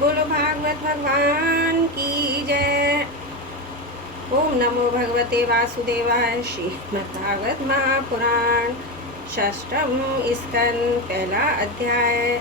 बोलो भागवत भगवान की जय। ओम नमो भगवते वासुदेवाय। श्रीमद्भागवत महापुराण षष्ठम स्कंद पहला अध्याय।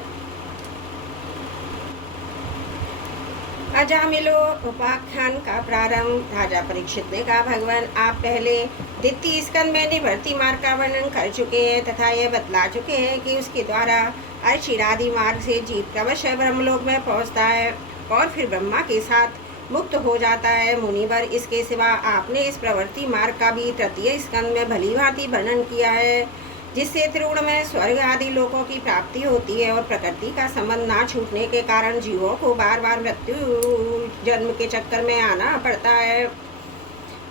अजामिलो उपाख्यान का प्रारंभ। राजा परीक्षित ने कहा, भगवान आप पहले द्वितीय स्कंद में निवर्ती मार्ग का वर्णन कर चुके हैं तथा यह बतला चुके हैं कि उसके द्वारा अर्चिरादि मार्ग से जीव क्रमशः ब्रह्मलोक में पहुंचता है और फिर ब्रह्मा के साथ मुक्त हो जाता है। मुनिवर, इसके सिवा आपने इस प्रवृत्ति मार्ग का भी तृतीय स्कंद में भली भांति वर्णन किया है, जिससे त्रिगुण में स्वर्ग आदि लोकों की प्राप्ति होती है और प्रकृति का संबंध ना छूटने के कारण जीवों को बार बार मृत्यु जन्म के चक्कर में आना पड़ता है।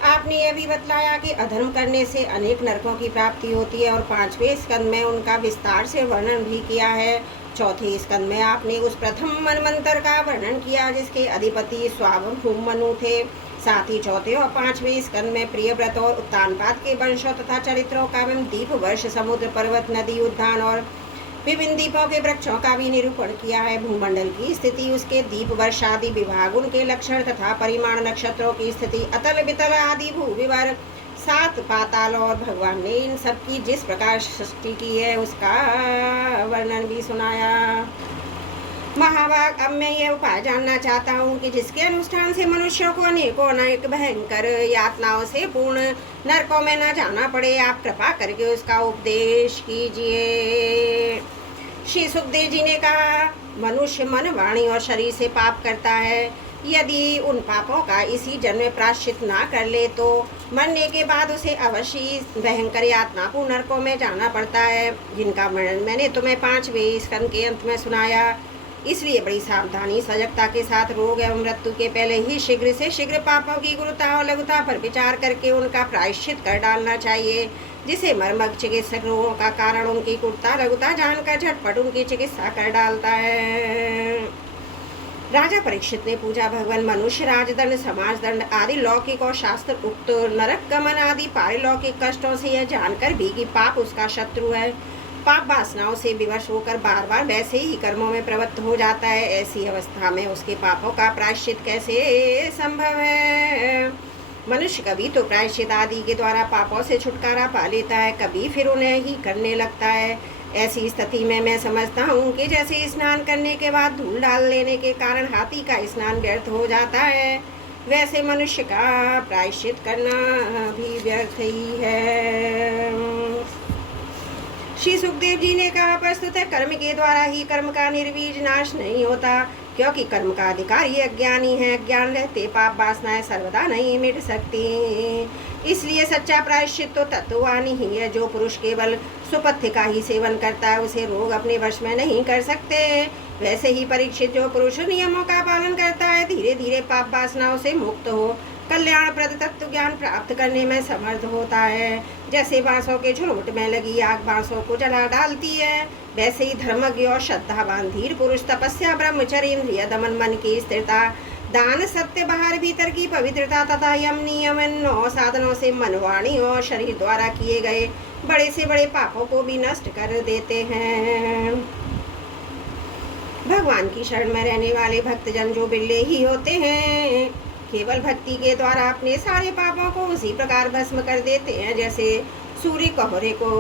आपने यह भी बतलाया कि अधर्म करने से अनेक नरकों की प्राप्ति होती है और पांचवें स्कंद में उनका विस्तार से वर्णन भी किया है। चौथे स्कंद में आपने उस प्रथम मनमंत्र का वर्णन किया जिसके अधिपति स्वावभूम मनु थे। साथ ही चौथे और पांचवें स्कंद में प्रियव्रत और उत्तानपाद के वंशों तथा चरित्रों का एवं दीप वर्ष, समुद्र, पर्वत, नदी, उद्यान और विभिन्न द्वीपों के वृक्षों का भी निरूपण किया है। भूमंडल की स्थिति, उसके दीप वर्ष आदि विभाग, उनके लक्षण तथा परिमाण, नक्षत्रों की स्थिति, अतल वितल आदि भूविवर, सात पाताल और भगवान ने इन सब की जिस प्रकार सृष्टि की है उसका वर्णन भी सुनाया। महाभाग, अब मैं ये उपाय जानना चाहता हूँ कि जिसके अनुष्ठान से मनुष्यों को अनेक भयंकर यातनाओं से पूर्ण नरकों में न जाना पड़े, आप कृपा करके उसका उपदेश कीजिए। श्री सुखदेव जी ने कहा, मनुष्य मन, वाणी और शरीर से पाप करता है। यदि उन पापों का इसी जन्म में प्रायश्चित ना कर ले तो मरने के बाद उसे अवश्य भयंकर यातनापूर्ण नरकों में जाना पड़ता है, जिनका वर्णन मैंने तुम्हें पांचवें स्कंद के अंत में सुनाया। इसलिए बड़ी सावधानी, सजगता के साथ रोग एवं मृत्यु के पहले ही शीघ्र से शीघ्र पापों की गुरुता और लघुता पर विचार करके उनका प्रायश्चित कर डालना चाहिए, जिसे मर्मज्ञ चिकित्सक रोगों का कारण उनकी कुरता लघुता जानकर झटपट उनकी चिकित्सा कर डालता है। राजा परीक्षित ने पूछा, भगवान मनुष्य राजदंड, समाज दंड आदि लौकिक और शास्त्र उक्त नरक गमन आदि पारिलौकिक कष्टों से यह जानकर भी कि पाप उसका शत्रु है, पाप वासनाओं से विवश होकर बार बार वैसे ही कर्मों में प्रवृत्त हो जाता है, ऐसी अवस्था में उसके पापों का प्रायश्चित कैसे संभव है? मनुष्य कभी तो प्रायश्चित आदि के द्वारा पापों से छुटकारा पा लेता है, कभी फिर उन्हें ही करने लगता है। ऐसी स्थिति में मैं समझता हूँ कि जैसे स्नान करने के बाद धूल डाल लेने के कारण हाथी का स्नान व्यर्थ हो जाता है, वैसे मनुष्य का प्रायश्चित करना भी व्यर्थ ही है। श्री सुखदेव जी ने कहा, प्रस्तुत है कर्म के द्वारा ही कर्म का निर्वीज नाश नहीं होता, क्योंकि कर्म का अधिकारी अज्ञानी है। ज्ञान रहते पाप वासनाएं सर्वदा नहीं मिट सकती। इसलिए सच्चा प्रायश्चित तो तत्ववानी ही है। जो पुरुष केवल सुपथ्य का ही सेवन करता है उसे रोग अपने वश में नहीं कर सकते। वैसे ही परीक्षित जो पुरुष नियमों का पालन करता है धीरे धीरे पाप वासनाओं से मुक्त हो कल्याणप्रद तत्व ज्ञान प्राप्त करने में समर्थ होता है। जैसे बांसों के झुरमुट में लगी आग बांसों को जला डालती है, वैसे ही धर्मज्ञ और श्रद्धावान धीर पुरुष तपस्या, ब्रह्मचर्य, इंद्रिय दमन, मन की स्थिरता, दान, सत्य, बाहर भीतर की पवित्रता तथा यम नियम 9 साधनों से मन, वाणी और शरीर द्वारा किए गए बड़े से बड़े पापों को भी नष्ट कर देते हैं। भगवान की शरण में रहने वाले भक्तजन जो बिरले ही होते हैं, केवल भक्ति के द्वारा अपने सारे पापों को उसी प्रकार भस्म कर देते हैं जैसे सूर्य कोहरे को।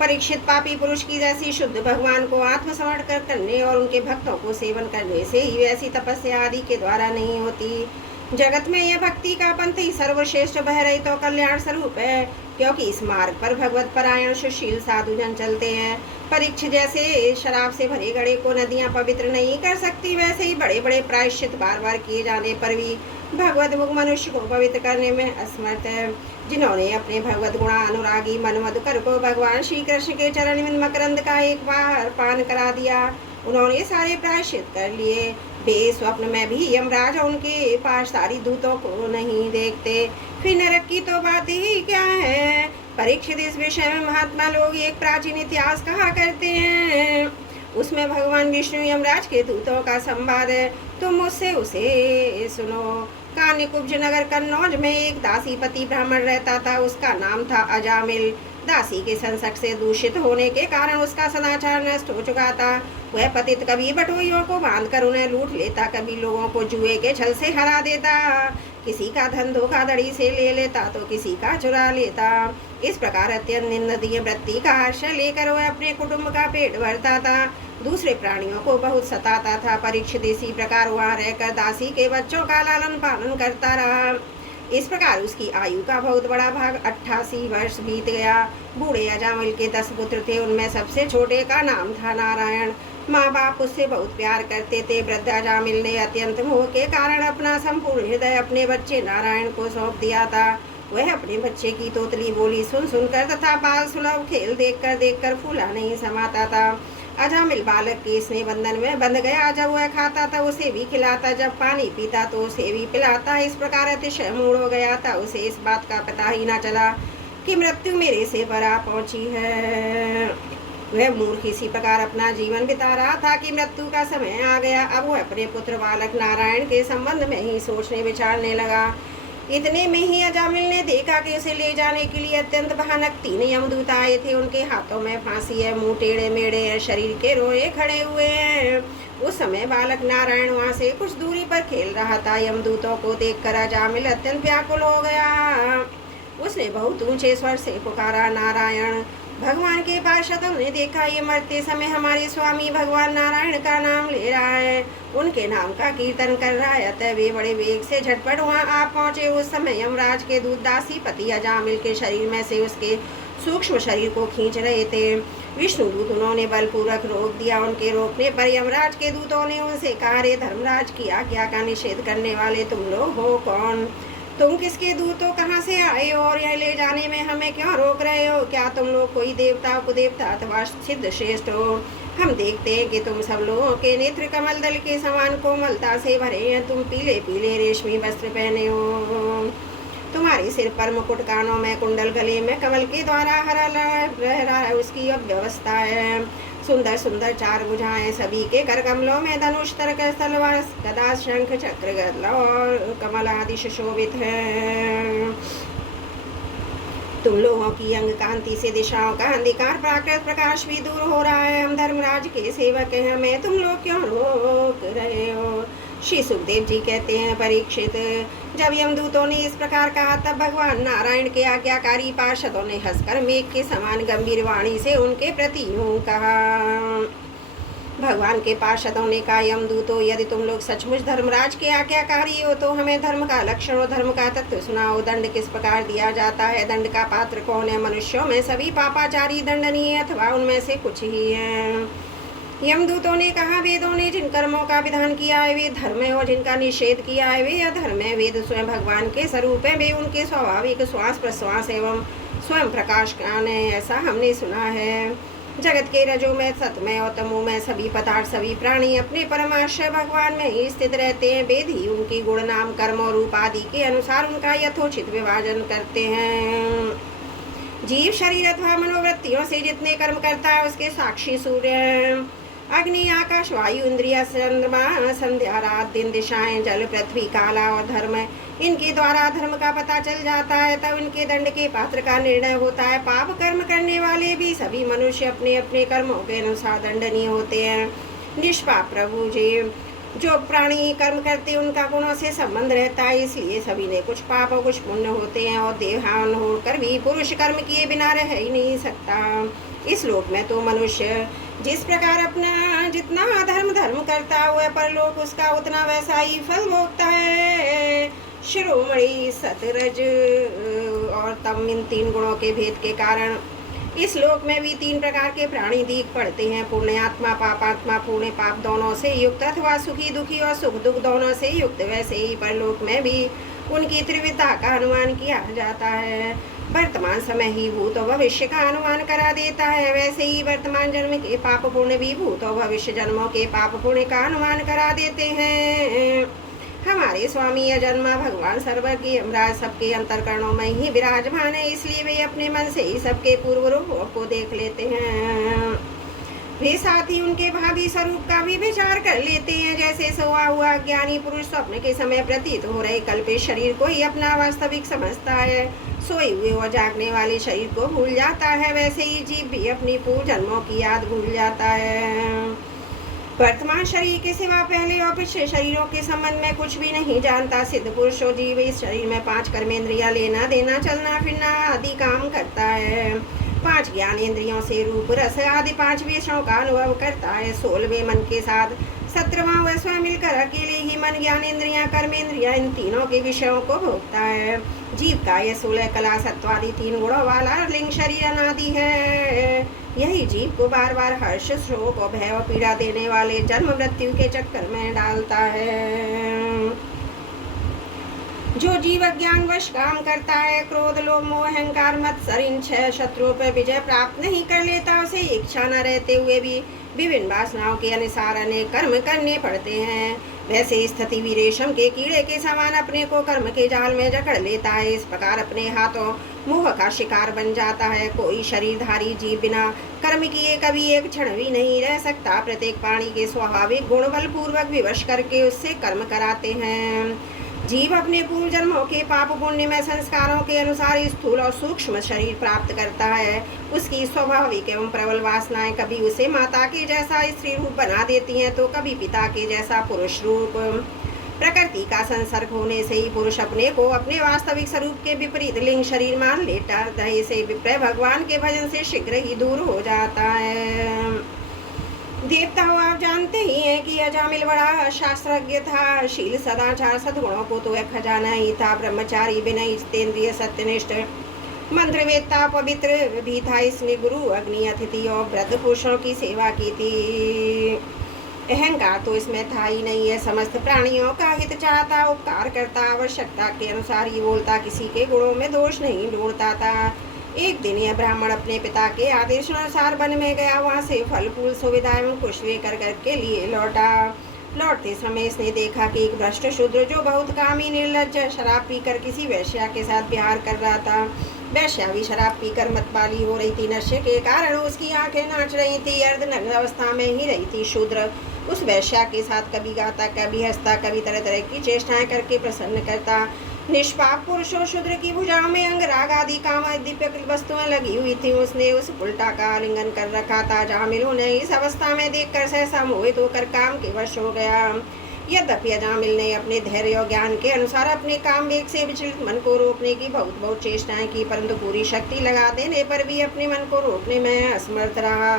परीक्षित, पापी पुरुष की जैसी शुद्ध भगवान को आत्मसमर्पण करने और उनके भक्तों को सेवन करने से ही वैसी तपस्या आदि के द्वारा नहीं होती। जगत में यह भक्ति का पंथ ही सर्वश्रेष्ठ बह रही तो कल्याण स्वरूप है, क्योंकि इस मार्ग पर भगवत परायण सुशील साधुजन चलते हैं। परीक्षित, जैसे शराब से भरे घड़े को नदियां पवित्र नहीं कर सकती, वैसे ही बड़े बड़े प्रायश्चित बार बार किए जाने पर भी भगवत मुख मनुष्य को पवित्र करने में असमर्थ है। जिन्होंने अपने भगवत गुणा अनुरागी मन मधुकर को भगवान श्री कृष्ण के चरण में मकरंद का एक बार पान करा दिया, उन्होंने सारे प्रायश्चित कर लिए। वे स्वप्न में भी यमराज उनके पाशधारी दूतों को नहीं देखते, फिर नरक की तो बात ही क्या है। परीक्षित, इस विषय में महात्मा लोग एक प्राचीन इतिहास कहा करते हैं, उसमें भगवान विष्णु यमराज के दूतों का संवाद है, तुम मुझसे उसे सुनो। कान्यकुब्ज नगर कन्नौज में एक दासीपति ब्राह्मण रहता था, उसका नाम था अजामिल। दासी के संसर्ग से दूषित होने के कारण उसका सदाचार नष्ट हो चुका था। वह पतित कभी बटोइयों को बांधकर उन्हें लूट लेता, कभी लोगों को जुए के छल से हरा देता, किसी का धन धोखाधड़ी से ले लेता तो किसी का चुरा लेता। इस प्रकार अत्यंत निंदनीय वृत्ति का आश्रय लेकर वह अपने कुटुंब का पेट भरता था, दूसरे प्राणियों को बहुत सताता था। परीक्षित इसी प्रकार वहाँ रहकर दासी के बच्चों का लालन पालन करता रहा। इस प्रकार उसकी आयु का बहुत बड़ा भाग 88 वर्ष बीत गया। बूढ़े अजामिल के 10 पुत्र थे, उनमें सबसे छोटे का नाम था नारायण। माँ बाप उससे बहुत प्यार करते थे। वृद्ध अजामिल ने अत्यंत मोह के कारण अपना संपूर्ण हृदय अपने बच्चे नारायण को सौंप दिया था। वह अपने बच्चे की तोतली बोली सुन सुनकर तथा बाल सुलभ खेल देखकर फूला नहीं समाता था। अजामिल बालक के स्नेह बंधन में बंध गया। जब वह खाता था उसे भी खिलाता, जब पानी पीता तो उसे भी पिलाता। इस प्रकार अतिशय मूढ़ हो गया था। उसे इस बात का पता ही न चला कि मृत्यु मेरे से पर आ पहुंची है। वह मूर्ख इसी प्रकार अपना जीवन बिता रहा था कि मृत्यु का समय आ गया। अब वह अपने पुत्र बालक नारायण के संबंध में ही सोचने विचारने लगा। इतने में ही अजामिल ने देखा कि उसे ले जाने के लिए अत्यंत भयानक 3 यमदूत आए थे। उनके हाथों में फांसी है, मुंह टेढ़े मेढ़े है, शरीर के रोए खड़े हुए हैं। उस समय बालक नारायण वहां से कुछ दूरी पर खेल रहा था। यमदूतों को देखकर अजामिल अत्यंत व्याकुल हो गया। उसने बहुत ऊंचे स्वर से पुकारा, नारायण। भगवान के पार्षदों ने देखा ये मरते समय हमारे स्वामी भगवान नारायण का नाम ले रहा है, उनके नाम का कीर्तन कर रहा है। अतः वे बड़े वेग से झटपट वहां आ पहुंचे। उस समय यमराज के दूत दासी पति अजामिल के शरीर में से उसके सूक्ष्म शरीर को खींच रहे थे। विष्णु दूत उन्होंने बलपूर्वक रोक दिया। उनके रोकने पर यमराज के दूतों ने उनसे कहा, रे धर्मराज की आज्ञा का निषेध करने वाले तुम लोग हो कौन? तुम किसके दूत हो? कहाँ से आए हो और यह ले जाने में हमें क्यों रोक रहे हो? क्या तुम लोग कोई देवता उपदेवता अथवा सिद्ध श्रेष्ठ हो? हम देखते हैं कि तुम सब लोगों के नेत्र कमल दल के समान कोमलता से भरे हैं। तुम पीले पीले रेशमी वस्त्र पहने हो, तुम्हारे सिर पर मुकुट, कानों में कुंडल, गले में कमल के द्वारा हरा रह रहा है उसकी अब व्यवस्था है। सुंदर सुंदर 4 भुजाएं, सभी के कर कमलों में धनुष, तरक, तलवार, गदा, शंख, चक्र, गदा और कमल आदि सुशोभित है। तुम लोगों की अंग कांति से दिशाओं का अंधकार प्राकृत प्रकाश भी दूर हो रहा है। हम धर्मराज के सेवक हैं, हमें तुम लोग क्यों रोक रहे हो? श्री सुखदेव जी कहते हैं, परीक्षित, जब यमदूतों ने इस प्रकार कहा तब भगवान नारायण के आज्ञाकारी पार्षदों ने हंसकर मेघ के समान गंभीर वाणी से उनके प्रति यूं कहा। भगवान के पार्षदों ने कहा, यमदूतों, यदि तुम लोग सचमुच धर्मराज के आज्ञाकारी हो तो हमें धर्म का लक्षण और धर्म का तत्व सुनाओ। दंड किस प्रकार दिया जाता है? दंड का पात्र कौन है? मनुष्यों में सभी पापाचारी दंडनीय अथवा उनमें से कुछ ही है? यमदूतों ने कहा, वेदों ने जिन कर्मों का विधान किया है वे धर्म है और जिनका निषेध किया है वे अधर्म है। वेद स्वयं भगवान के स्वरूप है, वे उनके स्वाभाविक श्वास प्रश्वास एवं स्वयं प्रकाश कान है, ऐसा हमने सुना है। जगत के रजो में, सतमय और तमो में सभी पदार्थ, सभी प्राणी अपने परमाश्रय भगवान में ही स्थित रहते हैं। वेद ही उनकी गुण, नाम, कर्म और रूप आदि के अनुसार उनका यथोचित विभाजन करते हैं। जीव शरीर अथवा मनोवृत्तियों से जितने कर्म करता है उसके साक्षी सूर्य हैं। अग्नि, आकाश, वायु, इंद्रिया, चंद्रमा, संध्या, रात, दिन, दिशाएं, जल, पृथ्वी, काला और धर्म, इनके द्वारा धर्म का पता चल जाता है। तब इनके दंड के पात्र का निर्णय होता है। पाप कर्म करने वाले भी सभी मनुष्य अपने अपने कर्मों के अनुसार दंडनीय होते हैं। निष्पाप प्रभु जी, जो प्राणी कर्म करते उनका गुणों से संबंध रहता है, इसलिए सभी ने कुछ पाप और कुछ पुण्य होते हैं। और देहान होकर भी पुरुष कर्म किए बिना रह ही नहीं सकता। इस लोक में तो मनुष्य जिस प्रकार अपना जितना धर्म करता है वह परलोक उसका उतना वैसा ही फल भोगता है। शिरोमणि, सतरज और तम, इन 3 गुणों के भेद के कारण इस लोक में भी 3 प्रकार के प्राणी दिख पड़ते हैं। पुण्यात्मा, पापात्मा, पुण्य पाप दोनों से युक्त अथवा सुखी दुखी और सुख दुख दोनों से युक्त। वैसे ही परलोक में भी उनकी त्रिविधता का अनुमान किया जाता है। वर्तमान समय ही भूत और भविष्य का अनुमान करा देता है, वैसे ही वर्तमान जन्म के पाप पुण्य भी भूत और भविष्य जन्मों के पाप पुण्य का अनुमान करा देते हैं। हमारे स्वामी अजन्मा भगवान सर्वज्ञ यमराज सबके अंतरकरणों में ही विराजमान है, इसलिए वे अपने मन से ही सबके पूर्व रूपों को देख लेते हैं। वे साथ ही उनके भावी स्वरूप का भी विचार कर लेते हैं। जैसे सोया हुआ ज्ञानी पुरुष स्वप्न के समय प्रतीत हो रहे कल्पित शरीर को ही अपना वास्तविक समझता है, सोए हुए और जागने वाले शरीर को भूल जाता है, वैसे ही जीव भी अपनी पूर्व जन्मों की याद भूल जाता है। वर्तमान शरीर के सिवा पहले और पिछले शरीरों के संबंध में कुछ भी नहीं जानता। सिद्ध पुरुष और जीव इस शरीर में 5 कर्मेंद्रियां लेना देना चलना फिरना आदि काम करता है। 5 ज्ञानेंद्रियों से रूप रस आदि 5 विषयों का अनुभव करता है। 16वें मन के साथ 17वां वह स्वयं मिलकर अकेले ही मन ज्ञानेंद्रियां कर्मेंद्रियां इन तीनों के विषयों को भोगता है। जीव का यह 16 कला सत्वादि 3 गुणों वाला लिंग शरीर अनादि है। यही जीव को बार बार हर्ष शोक और भय और पीड़ा देने वाले जन्म मृत्यु के चक्कर में डालता है। जो जीव अज्ञानवश काम करता है, क्रोध लोभ मोह अहंकार मत्सर इन 6 शत्रुओं पर विजय प्राप्त नहीं कर लेता, उसे इच्छा न रहते हुए भी विभिन्न वासनाओं के अनुसार अनेक कर्म करने पड़ते हैं। वैसे स्थिति भी रेशम के कीड़े के समान अपने को कर्म के जाल में जकड़ लेता है। इस प्रकार अपने हाथों मोह का शिकार बन जाता है। कोई शरीरधारी जीव बिना कर्म किए कभी एक क्षण भी नहीं रह सकता। प्रत्येक प्राणी के स्वाभाविक गुण बलपूर्वक विवश करके उससे कर्म कराते हैं। जीव अपने पूर्व जन्मों के पाप पुण्य में संस्कारों के अनुसार स्थूल और सूक्ष्म शरीर प्राप्त करता है। उसकी स्वाभाविक एवं प्रबल वासनाएं कभी उसे माता के जैसा स्त्री रूप बना देती हैं, तो कभी पिता के जैसा पुरुष रूप। प्रकृति का संसर्ग होने से ही पुरुष अपने को अपने वास्तविक स्वरूप के विपरीत लिंग शरीर मान लेता है। इसे विप्रय भगवान के भजन से शीघ्र ही दूर हो जाता है। देवताओं, आप जानते ही हैं कि अजामिल बड़ा शास्त्रज्ञ था। शील सदाचार सद्गुणों को तो एक खजाना ही था। ब्रह्मचारी विनयी जितेंद्रिय सत्यनिष्ठ मंत्रवेत्ता पवित्र भी था। इसने गुरु अग्नि अतिथि और वृद्ध पुरुषों की सेवा की थी। अहंकार तो इसमें था ही नहीं है। समस्त प्राणियों का हित चाहता, उपकार करता, आवश्यकता के अनुसार ही बोलता, किसी के गुणों में दोष नहीं ढूंढता था। एक दिन यह ब्राह्मण अपने पिता के आदेशानुसार वन में गया। वहां से फल फूल सुविधा एवं कुछ लेकर के लिए लौटा। लौटते समय इसने देखा कि एक भ्रष्ट शूद्र जो बहुत कामी निर्लज्ज शराब पीकर किसी वैश्या के साथ विहार कर रहा था। वैश्या भी शराब पीकर मतवाली हो रही थी। नशे के कारण उसकी आंखें नाच रही थी। अर्धनग्न अवस्था में ही रही थी। शूद्र उस वैश्या के साथ कभी गाता, कभी हंसता, कभी तरह तरह की चेष्टाएं करके प्रसन्न करता। निष्पाप पुरुष और शूद्र की भुजाओं में अंगराग आदि काम दिव्य वस्तुएं लगी हुई थी। उसने उस उल्टा का आलिंगन कर रखा था। जामिल ने इस अवस्था में देखकर सहसा मोहित होकर काम के वश हो गया। यद्यपि अजामिल ने अपने धैर्य और ज्ञान के अनुसार अपने काम वेग से विचलित मन को रोकने की बहुत चेष्टाएं की, परंतु पूरी शक्ति लगा देने पर भी अपने मन को रोकने में असमर्थ रहा।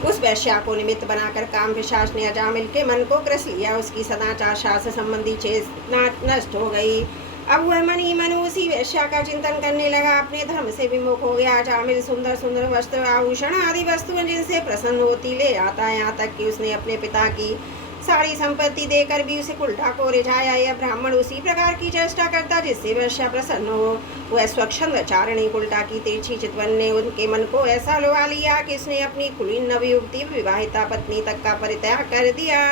उस वैश्या को निमित्त बनाकर काम पिशाच ने अजामिल के मन को ग्रस लिया। उसकी सदाचार शास्त्र संबंधी चेतना नष्ट हो गई। अब वह मन ही मन उसी वैश्या का चिंतन करने लगा। अपने धर्म से विमुख हो गया। अजामिल सुंदर सुंदर वस्त्र आभूषण आदि वस्तुएं जिनसे प्रसन्न होती ले आता है। यहाँ तक कि उसने अपने पिता की सारी संपत्ति देकर भी उसे उल्टा को रिझाया। यह ब्राह्मण उसी प्रकार की चेष्टा करता जिससे वैश्या प्रसन्न हो। वह स्वच्छंद चारणी उल्टा की तिरछी चितवन ने उनके मन को ऐसा लुभा लिया कि उसने अपनी कुलीन नवयुवती विवाहिता पत्नी तक का परित्याग कर दिया।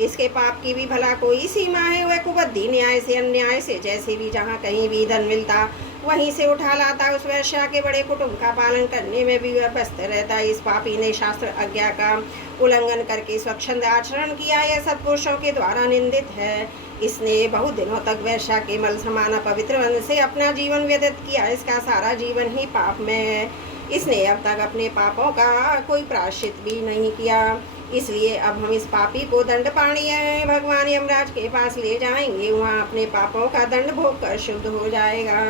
इसके पाप की भी भला कोई सीमा है। वह कुबुद्धि न्याय से अन्याय से जैसे भी जहाँ कहीं भी धन मिलता वहीं से उठा लाता। उस वैश्या के बड़े कुटुंब का पालन करने में भी वह व्यस्त रहता। इस पापी ने शास्त्र आज्ञा का उल्लंघन करके स्वच्छंद आचरण किया। यह सत्पुरुषों के द्वारा निंदित है। इसने बहुत दिनों तक वैश्या के मल समान पवित्र वन से अपना जीवन व्यतीत किया। इसका सारा जीवन ही पाप में है। इसने अब तक अपने पापों का कोई प्रायश्चित भी नहीं किया। इसलिए अब हम इस पापी को दंड पाणीय भगवान यमराज के पास ले जाएंगे। वहाँ अपने पापों का दंड भोग कर शुद्ध हो जाएगा।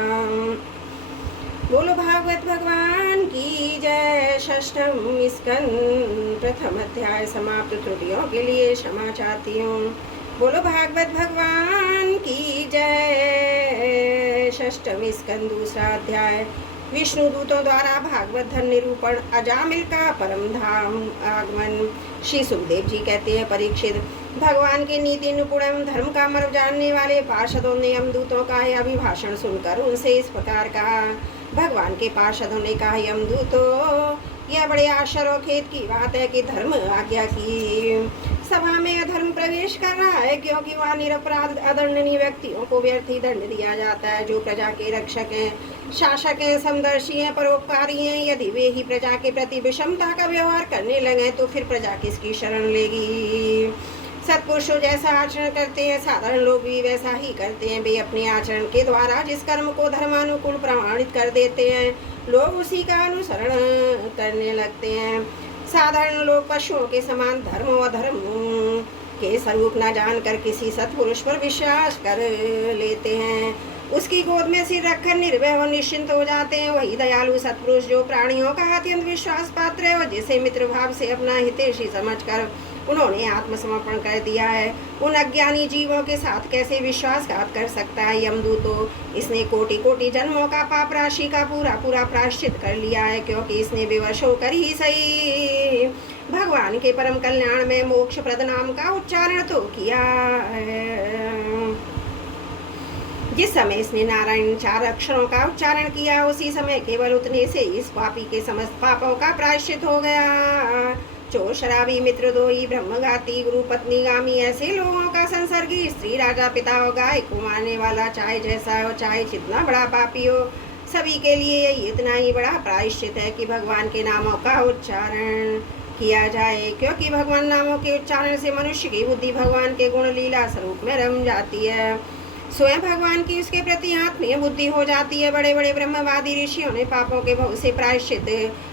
बोलो भागवत भगवान की जय। षष्ठम स्कंद प्रथम अध्याय समाप्त। त्रुटियों के लिए क्षमा चाहती हूँ। बोलो भागवत भगवान की जय। षष्ठम स्कंद दूसरा अध्याय। विष्णु दूतों द्वारा भागवत धन निरूपण। अजामिल का परम धाम आगमन। श्री सुखदेव जी कहते हैं, परीक्षित, भगवान के नीति निपुण एवं धर्म का मर्म जानने वाले पार्षदों ने यमदूतों का यह अभिभाषण सुनकर उनसे इस प्रकार कहा। भगवान के पार्षदों ने कहा, यमदूतों, यह बड़े आश्चर्य और खेद की बात है कि धर्म आज्ञा की सभा में अधर्म प्रवेश कर रहा है, क्योंकि वहाँ निरपराध अदंडनीय व्यक्तियों को व्यर्थी दंड दिया जाता है, जो प्रजा के रक्षक हैं, शासक हैं, समदर्शी हैं, परोपकारी हैं। यदि वे ही प्रजा के प्रति विषमता का व्यवहार करने लगे तो फिर प्रजा किसकी शरण लेगी। सत्पुरुषों जैसा आचरण करते हैं, साधारण लोग भी वैसा ही करते हैं। वे अपने आचरण के द्वारा जिस कर्म को धर्मानुकूल प्रमाणित कर देते हैं, लोग उसी का अनुसरण करने लगते हैं। साधारण लोग पशुओं के समान धर्म व अधर्म के स्वरूप न जानकर किसी सत्पुरुष पर विश्वास कर लेते हैं, उसकी गोद में सिर रखकर निर्भय और निश्चिंत हो जाते हैं। वही दयालु सत्पुरुष जो प्राणियों का अत्यंत विश्वास पात्र है और जिसे मित्र भाव से अपना हितैषी समझकर उन्होंने आत्मसमर्पण कर दिया है, उन अज्ञानी जीवों के साथ कैसे विश्वासघात कर सकता है। यमदूतों, इसने कोटि कोटि जन्मों का पाप राशि का पूरा पूरा प्रायश्चित कर लिया है, क्योंकि इसने विवश होकर ही सही भगवान के परम कल्याण में मोक्ष प्रद नाम का उच्चारण तो किया है। जिस समय इसने नारायण 4 अक्षरों का उच्चारण किया, उसी समय केवल उतने से इस पापी के समस्त पापों का प्रायश्चित हो गया। चोर, शराबी, मित्रद्रोही, ब्रह्मघाती, गुरु पत्नी गामी, ऐसे लोगों का संसर्गी, स्त्री, राजा, पिता और गाय को मारने वाला, चाहे जैसा हो चाहे जितना बड़ा पापी हो, सभी के लिए यही इतना ही बड़ा प्रायश्चित है कि भगवान के नामों का उच्चारण किया जाए, क्योंकि भगवान नामों के उच्चारण से मनुष्य की बुद्धि भगवान के गुण लीला स्वरूप में रम जाती है, स्वयं भगवान की उसके प्रति आत्मीय बुद्धि हो जाती है। बड़े बड़े ब्रह्मवादी ऋषियों ने पापों के बहुत से प्रायश्चित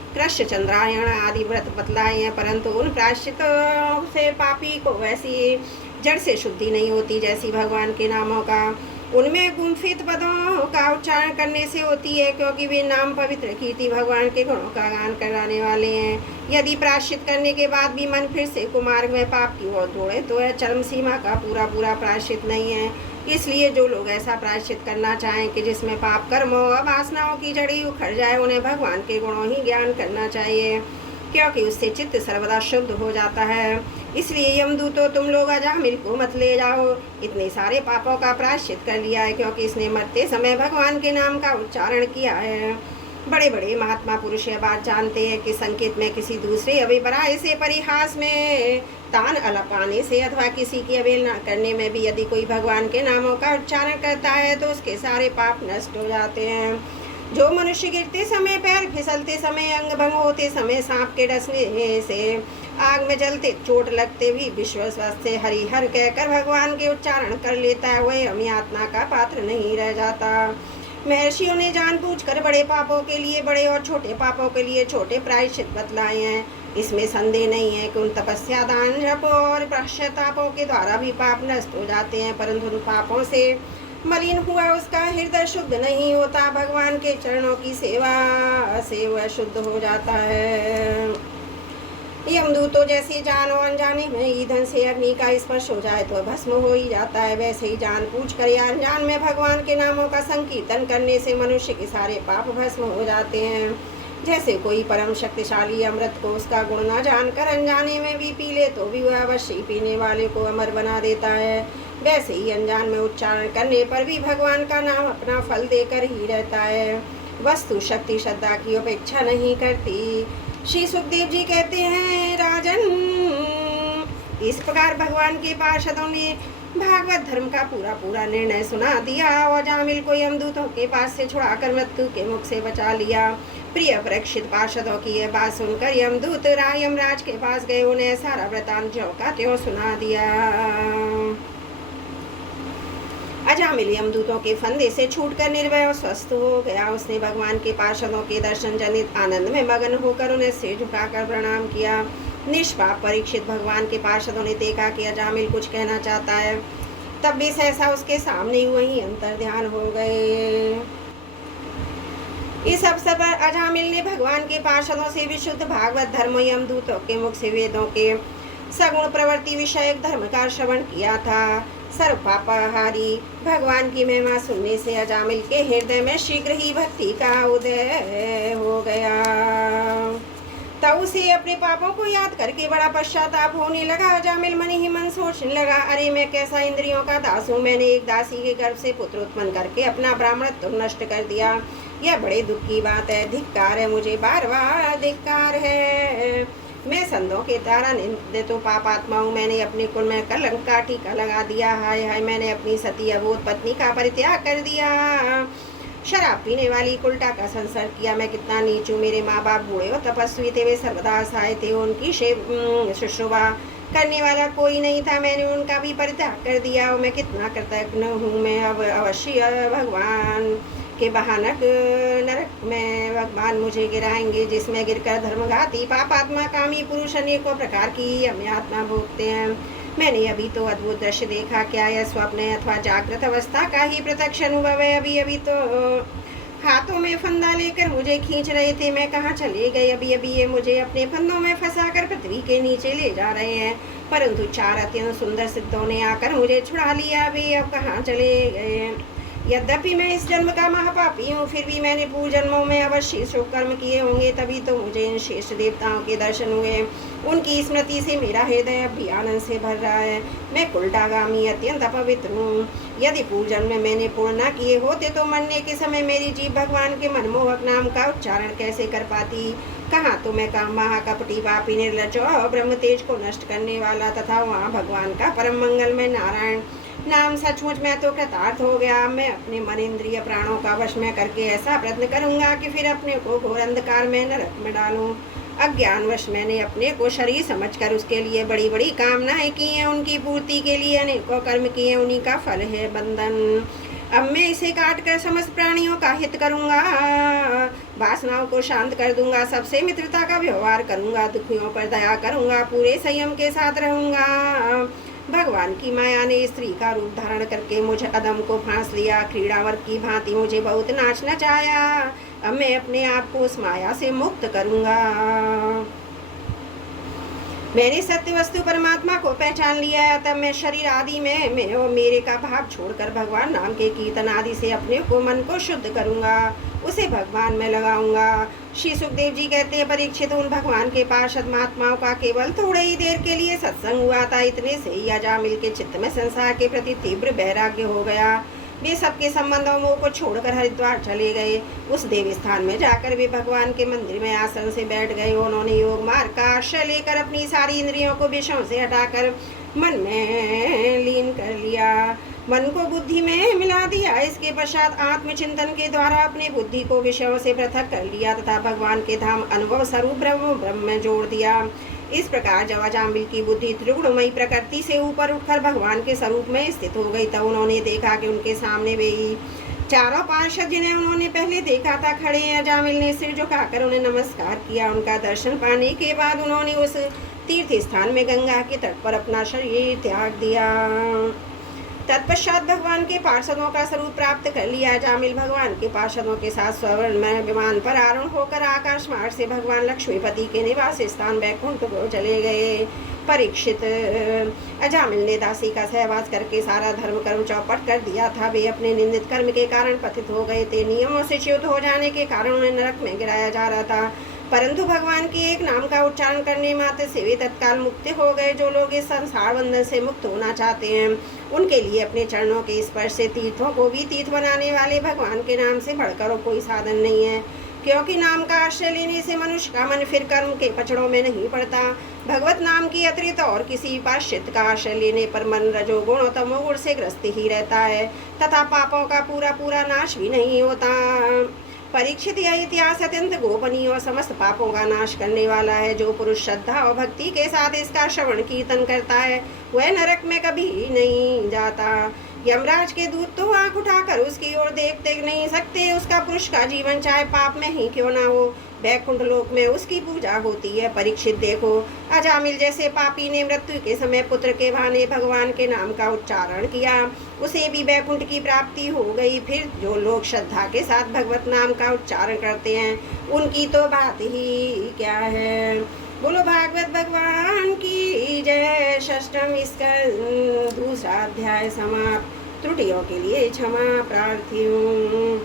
कृष्ण, चंद्रायण आदि व्रत बतलाए हैं, परंतु उन प्रायश्चितों से पापी को वैसी जड़ से शुद्धि नहीं होती जैसी भगवान के नामों का उनमें गुम्फित पदों का उच्चारण करने से होती है, क्योंकि वे नाम पवित्र कीर्ति भगवान के गुणों का गान कराने वाले हैं। यदि प्रायश्चित करने के बाद भी मन फिर से कुमार्ग में पाप की ओर दौड़े तो यह चरम सीमा का पूरा पूरा प्रायश्चित नहीं है। इसलिए जो लोग ऐसा प्रायश्चित करना चाहें कि जिसमें पाप कर्मों और वासनाओं की जड़ी उखड़ जाए, उन्हें भगवान के गुणों ही ज्ञान करना चाहिए, क्योंकि उससे चित्त सर्वदा शुद्ध हो जाता है। इसलिए यमदूतों, तुम लोग अजामिल को मत ले जाओ, इतने सारे पापों का प्रायश्चित कर लिया है, क्योंकि इसने मरते समय भगवान के नाम का उच्चारण किया है। बड़े बड़े महात्मा पुरुष यह बात जानते हैं कि संकेत में किसी दूसरे अभिप्राय से, परिहास में, तान अलपाने से अथवा किसी की अवहेलना करने में भी यदि कोई भगवान के नामों का उच्चारण करता है तो उसके सारे पाप नष्ट हो जाते हैं। जो मनुष्य गिरते समय, पैर फिसलते समय, अंग भंग होते समय, सांप के डसने से, आग में जलते चोट लगते भी विश्वास से हरि हर कहकर भगवान के उच्चारण कर लेता है, वह हम यातना का पात्र नहीं रह जाता। महर्षियों ने जानबूझकर बड़े पापों के लिए बड़े और छोटे पापों के लिए छोटे प्रायश्चित बतलाए हैं। इसमें संदेह नहीं है कि उन तपस्या, दान, जप और पश्चातापों के द्वारा भी पाप नष्ट हो जाते हैं, परंतु उन पापों से मलिन हुआ उसका हृदय शुद्ध नहीं होता। भगवान के चरणों की सेवा से वह शुद्ध हो जाता है। यमदूतों, जैसे जान और अनजाने में ईंधन से अग्नि का स्पर्श हो जाए तो भस्म हो ही जाता है, वैसे ही जान पूछ कर या अनजान में भगवान के नामों का संकीर्तन करने से मनुष्य के सारे पाप भस्म हो जाते हैं। जैसे कोई परम शक्तिशाली अमृत को उसका गुण न जानकर अनजाने में भी पी ले तो भी वह अवश्य पीने वाले को अमर बना देता है, वैसे ही अनजान में उच्चारण करने पर भी भगवान का नाम अपना फल देकर ही रहता है। वस्तु शक्ति श्रद्धा की अपेक्षा नहीं करती। श्री सुखदेव जी कहते हैं, राजन, इस प्रकार भगवान के पार्षदों ने भागवत धर्म का पूरा पूरा निर्णय सुना दिया और जामिल को यमदूतों के पास से छुड़ाकर मृत्यु के मुख से बचा लिया। प्रिय परीक्षित, पार्षदों की यह बात सुनकर यमदूत यमराज के पास गए, उन्हें सारा वृतांत ज्यों का त्यों सुना दिया। अजामिल यमदूतों के फंदे से छूटकर निर्भय और स्वस्थ हो गया। उसने भगवान के पार्षदों के दर्शन जनित आनंद में मगन होकर उन्हें सिर झुकाकर प्रणाम किया। निष्पाप परीक्षित, भगवान के पार्षदों ने देखा कि अजामिल कुछ कहना चाहता है, तब भी सहसा उसके सामने वहीं अंतर ध्यान हो गए। इस अवसर पर अजामिल ने भगवान के पार्षदों से विशुद्ध भागवत धर्म यमदूतों के मुख से वेदों के सगुण प्रवृत्ति विषयक धर्म का श्रवण किया था। सर्व पापाहारी भगवान की महिमा सुनने से अजामिल के हृदय में शीघ्र ही भक्ति का उदय हो गया। तब उसे अपने पापों को याद करके बड़ा पश्चाताप होने लगा। अजामिल मन ही मन सोचने लगा, अरे मैं कैसा इंद्रियों का दास हूँ। मैंने एक दासी के गर्भ से पुत्र उत्पन्न करके अपना ब्राह्मणत्व नष्ट कर दिया। यह बड़े दुख की बात है। धिक्कार है मुझे, बार बार धिक्कार है। मैं संतों के द्वारा निंदित तो पापात्मा हूँ। मैंने अपने कुल में कलंक का टीका लगा दिया। हाय हाय, मैंने अपनी सती अबोध पत्नी का परित्याग कर दिया। शराब पीने वाली उल्टा का संसर्ग किया। मैं कितना नीच हूँ। मेरे माँ बाप बूढ़े और तपस्वी थे, वे सर्वदा असहाय थे। उनकी शुश्रूषा करने वाला कोई नहीं था। मैंने उनका भी परित्याग कर दिया। और मैं कितना कृतज्ञ हूँ। मैं अब अवश्य भगवान के भयानक नरक में भगवान मुझे गिराएंगे, जिसमें गिरकर धर्मघाती पापात्मा कामी पुरुष अनेकों प्रकार की यातना भोगते हैं। मैंने अभी तो अद्भुत दृश्य देखा। क्या यह स्वप्न है अथवा जागृत अवस्था का ही प्रत्यक्ष अनुभव है? अभी अभी तो हाथों में फंदा लेकर मुझे खींच रहे थे। मैं कहाँ चले गए? अभी अभी ये मुझे अपने फंदों में फंसाकर पृथ्वी के नीचे ले जा रहे हैं। परंतु चार अत्यंत सुंदर सिद्धों ने आकर मुझे छुड़ा लिया। वे अब कहाँ चले गए? यद्यपि मैं इस जन्म का महापापी हूँ, फिर भी मैंने पूर्व जन्मों में अवश्य शुभ कर्म किए होंगे, तभी तो मुझे इन श्रेष्ठ देवताओं के दर्शन हुए। उनकी स्मृति से मेरा हृदय अब भी आनंद से भर रहा है। मैं कुलटागामी अत्यंत अपवित्र हूँ। यदि पूर्व जन्म में मैंने पूर्ण न किए होते तो मरने के समय मेरी जीभ भगवान के मनमोहक नाम का उच्चारण कैसे कर पाती? कहाँ तो मैं काम महाकपटी पापी निर्लज और ब्रह्म तेज को नष्ट करने वाला, तथा वहाँ भगवान का परम मंगलमय नारायण नाम सचमुच मैं तो कृतार्थ हो गया। मैं अपने मन इंद्रिय प्राणों का वश में करके ऐसा प्रयत्न करूंगा कि फिर अपने को घोर अंधकार में नरक में डालूं। अज्ञानवश मैंने अपने को शरीर समझकर उसके लिए बड़ी बड़ी कामनाएं की हैं। उनकी पूर्ति के लिए अनेकों कर्म किए, उन्हीं का फल है बंधन। अब मैं इसे काट कर समस्त प्राणियों का हित करूंगा, वासनाओं को शांत कर दूंगा, सबसे मित्रता का व्यवहार करूंगा, दुखियों पर दया करूंगा, पूरे संयम के साथ रहूंगा। भगवान की माया ने स्त्री का रूप धारण करके मुझ अदम को फांस लिया। क्रीड़ावर की भांति मुझे बहुत नाच नचाया। अब मैं अपने आप को उस माया से मुक्त करूंगा। मैंने सत्य वस्तु परमात्मा को पहचान लिया है। तब मैं शरीर आदि में मैं और मेरे का भाव छोड़कर भगवान नाम के कीर्तन आदि से अपने को मन को शुद्ध करूंगा, उसे भगवान में लगाऊंगा। श्री सुखदेव जी कहते हैं, परीक्षित उन भगवान के पार्षद महात्माओं का केवल थोड़ी ही देर के लिए सत्संग हुआ था। इतने से ही अजामिल के चित्त में संसार के प्रति तीव्र वैराग्य हो गया। वे सबके संबंधों मोह को छोड़कर हरिद्वार चले गए। उस देव स्थान में जाकर वे भगवान के मंदिर में आसन से बैठ गए। उन्होंने योग मार्ग का आश्रय लेकर अपनी सारी इंद्रियों को विषयों से हटाकर मन में लीन कर लिया, मन को बुद्धि में मिला दिया। इसके पश्चात आत्मचिंतन के द्वारा अपनी बुद्धि को विषयों से पृथक कर लिया तथा भगवान के धाम अनुभव स्वरूप ब्रह्म में जोड़ दिया। इस प्रकार जब अजामिल की बुद्धि त्रिगुणमयी प्रकृति से ऊपर उठकर भगवान के स्वरूप में स्थित हो गई, तब उन्होंने देखा कि उनके सामने वे चारों पार्षद जिन्हें उन्होंने पहले देखा था खड़े हैं। अजामिल ने सिर झुकाकर उन्हें नमस्कार किया। उनका दर्शन पाने के बाद उन्होंने उस तीर्थ स्थान में गंगा के तट पर अपना शरीर त्याग दिया। तत्पश्चात भगवान के पार्षदों का स्वरूप प्राप्त कर लिया। अजामिल भगवान के पार्षदों के साथ स्वर्ण में विमान पर आरोहण होकर आकाश मार्ग से भगवान लक्ष्मीपति के निवास स्थान बैकुंठ को चले गए। परीक्षित, अजामिल ने दासी का सहवास करके सारा धर्म कर्म चौपट कर दिया था। वे अपने निंदित कर्म के कारण पतित हो गए थे। नियमों से च्युत हो जाने के कारण उन्हें नरक में गिराया जा रहा था, परंतु भगवान के एक नाम का उच्चारण करने मात्र से वे तत्काल मुक्त हो गए। जो लोग इस संसार बंधन से मुक्त होना चाहते हैं, उनके लिए अपने चरणों के स्पर्श से तीर्थों को भी तीर्थ बनाने वाले भगवान के नाम से बढ़कर कोई साधन नहीं है, क्योंकि नाम का आश्रय लेने से मनुष्य का मन फिर कर्म के पचड़ों में नहीं पड़ता। भगवत नाम की अतिरिक्त और किसी पाश्चात्य का आश्रय लेने पर मन रजोगुण और तमोगुण से ग्रस्त ही रहता है तथा पापों का पूरा नाश भी नहीं होता। परीक्षित, यह इतिहास अत्यंत गोपनीय और समस्त पापों का नाश करने वाला है। जो पुरुष श्रद्धा और भक्ति के साथ इसका श्रवण कीर्तन करता है, वह नरक में कभी नहीं जाता। यमराज के दूत तो आंख उठाकर उसकी ओर देखते नहीं सकते। उसका पुरुष का जीवन चाहे पाप में ही क्यों ना हो, बैकुंठ लोक में उसकी पूजा होती है। परीक्षित देखो, अजामिल जैसे पापी ने मृत्यु के समय पुत्र के बहाने भगवान के नाम का उच्चारण किया, उसे भी बैकुंठ की प्राप्ति हो गई। फिर जो लोग श्रद्धा के साथ भगवत नाम का उच्चारण करते हैं, उनकी तो बात ही क्या है। बोलो भागवत भगवान की जय। षष्ठम इसका दूसरा अध्याय समाप्त। त्रुटियों के लिए क्षमा प्रार्थी हूँ।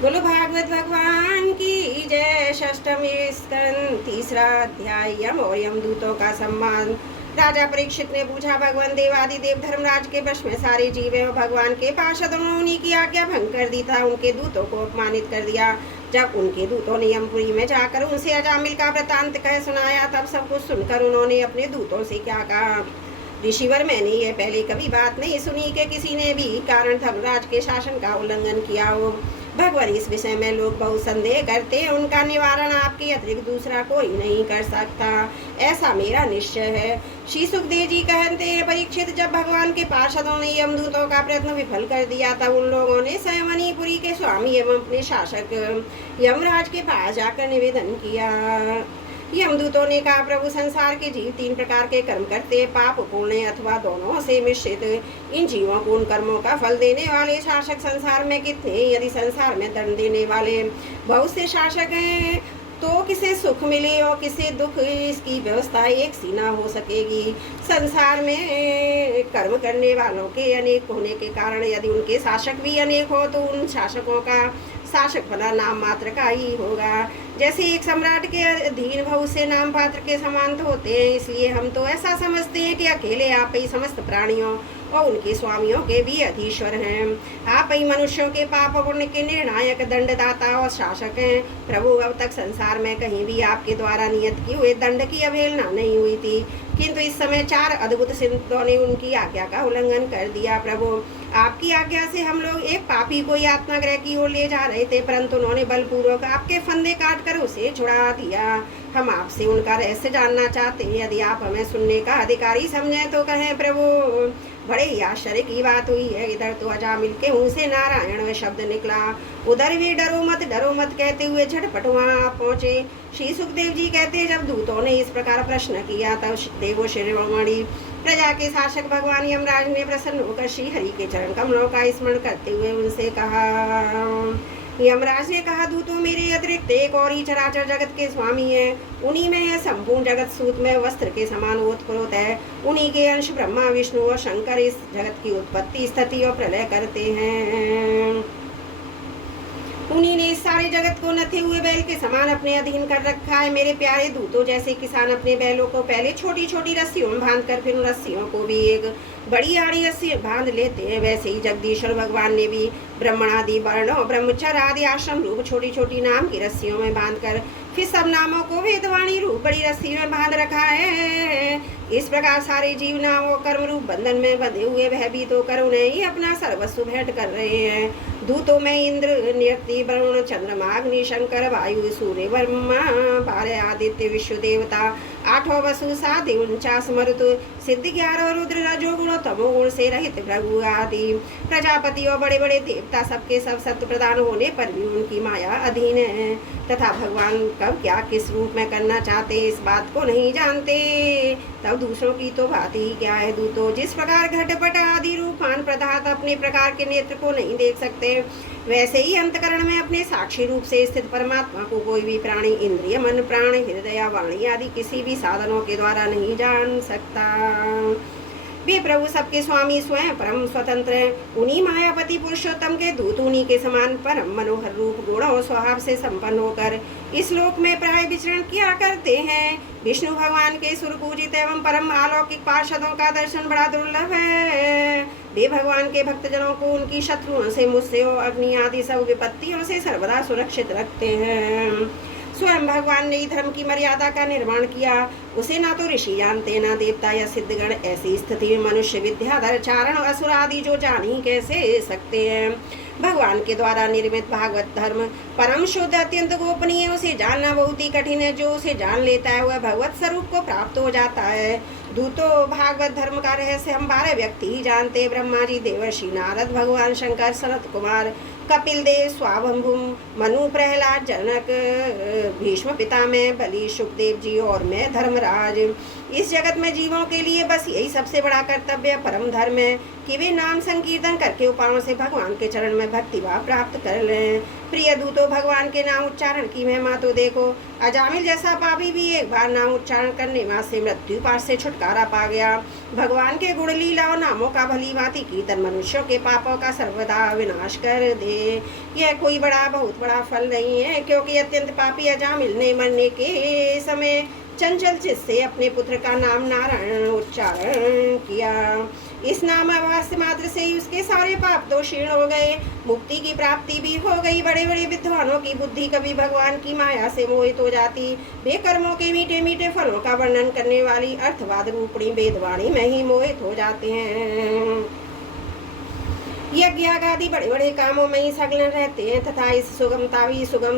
बोलो भागवत भगवान की जय। षष्ठमी स्कंद, तीसरा अध्याय, यम और यमदूतों का सम्मान। राजा परीक्षित ने पूछा, भगवान देवादि देव धर्मराज के वश में सारे जीव और भगवान के पार्षदों ने उन्हीं की आज्ञा भंग कर दी था, उनके दूतों को अपमानित कर दिया। जब उनके दूतों ने यमपुरी में जाकर उनसे अजामिल का वृतांत कह सुनाया, तब सब कुछ सुनकर उन्होंने अपने दूतों से क्या कहा। ऋषिवर, मैंने ये पहले कभी बात नहीं सुनी कि किसी ने भी कारण धर्मराज के शासन का उल्लंघन किया हो। भगवान, इस विषय में लोग बहुत संदेह करते हैं, उनका निवारण आपके अतिरिक्त दूसरा कोई नहीं कर सकता, ऐसा मेरा निश्चय है। श्री सुखदेव जी कहते हैं, परीक्षित, जब भगवान के पार्षदों ने यमदूतों का प्रयत्न विफल कर दिया, तब उन लोगों ने स्वयं पुरी के स्वामी एवं अपने शासक यमराज के पास जाकर निवेदन किया। यमदूतों ने कहा, प्रभु, संसार के जीव तीन प्रकार के कर्म करते, पाप, पुण्य अथवा दोनों से मिश्रित। इन जीवों को उन कर्मों का फल देने वाले शासक संसार में कितने, यदि संसार में दंड देने वाले बहुत से शासक हैं, तो किसे सुख मिले और किसे दुख, इसकी व्यवस्था एक सी ना हो सकेगी। संसार में कर्म करने वालों के अनेक होने के कारण यदि उनके शासक भी अनेक हो, तो उन शासकों का शासक भला नाम मात्र का ही होगा। जैसे एक सम्राट के अधीन बहुत से नाम पात्र के समान तो होते हैं, इसलिए हम तो ऐसा समझते हैं कि अकेले आप ही समस्त प्राणियों और उनके स्वामियों के भी अधीश्वर हैं। आप ही मनुष्यों के पाप पुण्य के निर्णायक, दंडदाता और शासक हैं। प्रभु, अब तक संसार में कहीं भी आपके द्वारा नियत किए हुए दंड की अवहेलना नहीं हुई थी, किंतु इस समय 4 अद्भुत सिद्धों ने उनकी आज्ञा का उल्लंघन कर दिया। प्रभु, आपकी आज्ञा से हम लोग एक पापी को यातना गृह की ओर ले जा रहे थे, परंतु उन्होंने बलपूर्वक आपके फंदे काट कर उसे छुड़ा दिया। हम आपसे उनका रहस्य जानना चाहते हैं, यदि आप हमें सुनने का अधिकारी समझें तो कहें। प्रभु, बड़े ही आश्चर्य की बात हुई है। इधर तो अजामिल के मुंह से नारायण शब्द निकला, उधर भी डरो मत कहते हुए झटपट वहां पहुंचे। श्री सुखदेव जी कहते, जब दूतों ने इस प्रकार प्रश्न किया, तब देवो शिरोमणि प्रजा के शासक भगवान यमराज ने प्रसन्न होकर श्री हरि के चरण कमलों का स्मरण करते हुए उनसे कहा। यमराज ने कहा, दूतों, मेरे अतिरिक्त एक और ही चराचर जगत के स्वामी हैं। उन्हीं में यह संपूर्ण जगत सूत में वस्त्र के समान ओतप्रोत है। उन्हीं के अंश ब्रह्मा, विष्णु और शंकर इस जगत की उत्पत्ति, स्थिति और प्रलय करते हैं। उन्हीं ने इस सारे जगत को नथे हुए बैल के समान अपने अधीन कर रखा है। मेरे प्यारे दूतों, जैसे किसान अपने बैलों को पहले छोटी छोटी रस्सियों में बांध कर फिर उन रस्सियों को भी एक बड़ी आड़ी रस्सी बांध लेते हैं, वैसे ही जगदीश्वर भगवान ने भी ब्राह्मणादि वर्ण और ब्रह्मचर्य आदि आश्रम रूप छोटी छोटी नाम की रस्सियों में बांध कर फिर सब नामों को वेदवाणी रूप बड़ी रस्सी में बांध रखा है। इस प्रकार सारे जीव नाम और कर्म रूप बंधन में बंधे हुए भयभीत होकर उन्हें ही अपना सर्वस्व भेंट कर रहे हैं। दूतों में इंद्र, नियति, वरुण, चंद्रमा, अग्नि, शंकर, वायु, सूर्य, ब्रह्मा, 12 आदित्य, विश्व देवता, 8 वसु, 7 49 मरुत, सिद्ध, 11 रुद्र, रजोगुण तमोगुण से रहित भृगु आदि प्रजापति और बड़े बड़े देवता सबके सब सत्य प्रदान होने पर भी उनकी माया अधीन है, तथा भगवान कब क्या किस रूप में करना चाहते इस बात को नहीं जानते। तब दूसरों की तो बात ही क्या है। दूतों, जिस प्रकार घटपट आदि रूपान पदार्थ अपने प्रकार के नेत्र को नहीं देख सकते, वैसे ही अंतकरण में अपने साक्षी रूप से स्थित परमात्मा को कोई भी प्राणी इंद्रिय, मन, प्राण, हृदय, वाणी आदि किसी भी साधनों के द्वारा नहीं जान सकता। वे प्रभु सबके स्वामी स्वयं परम स्वतंत्र हैं। उन्हीं मायापति पुरुषोत्तम के दूत उन्हीं के समान परम मनोहर रूप, गुण और स्वभाव से संपन्न होकर इस लोक में प्राय विचरण किया करते हैं। विष्णु भगवान के सुरपूजित एवं परम अलौकिक पार्षदों का दर्शन बड़ा दुर्लभ है। वे भगवान के भक्तजनों को उनकी शत्रुओं से, मुझसे और अग्नि आदि सब विपत्तियों से सर्वदा सुरक्षित रखते हैं। स्वयं भगवान ने धर्म की मर्यादा का निर्माण किया, उसे ना तो ऋषि जानते ना देवता या सिद्धगण। ऐसी स्थिति में मनुष्य विद्याधर, चारण, असुर आदि जो जान ही कैसे सकते हैं। भगवान के द्वारा निर्मित भागवत धर्म परम शुद्ध, अत्यंत गोपनीय, उसे जानना बहुत ही कठिन है। जो उसे जान लेता है वह भगवत स्वरूप को प्राप्त हो जाता है। दूतों, भागवत धर्म का रहस्य हम 12 व्यक्ति ही जानते हैं। ब्रह्मा जी, देवर्षि नारद, भगवान शंकर, सनत कुमार, कपिल देव, स्वावंभु, मनु, प्रहलाद, जनक, भीष्म पितामह, बलि, सुखदेव जी और मैं धर्मराज। इस जगत में जीवों के लिए बस यही सबसे बड़ा कर्तव्य परम धर्म है कि वे नाम संकीर्तन करके उपायों से भगवान के चरण में भक्ति भाव प्राप्त कर लें। प्रिय दूतों, भगवान के नाम उच्चारण की महिमा तो देखो। अजामिल जैसा पापी भी एक बार नाम उच्चारण करने में से मृत्यु पास से छुटकारा पा गया। भगवान के गुण लीला और नामों का भली भांति कीर्तन मनुष्यों के पापों का सर्वदा विनाश कर दे। यह कोई बहुत बड़ा फल नहीं है, क्योंकि अत्यंत पापी अजा मिलने मरने के समय चंचल चित्त से अपने पुत्र का नाम नारायण उच्चारण किया। इस नाम आवास मात्र से ही उसके सारे पाप तो क्षीण हो गए, मुक्ति की प्राप्ति भी हो गई। बड़े बड़े विद्वानों की बुद्धि कभी भगवान की माया से मोहित हो जाती, वे कर्मों के मीठे मीठे फलों का वर्णन करने वाली अर्थवाद रूपणी वेदवाणी में ही मोहित हो जाते हैं। यज्ञ आदि बड़े बड़े कामों में ही संलग्न रहते हैं तथा इस सुगम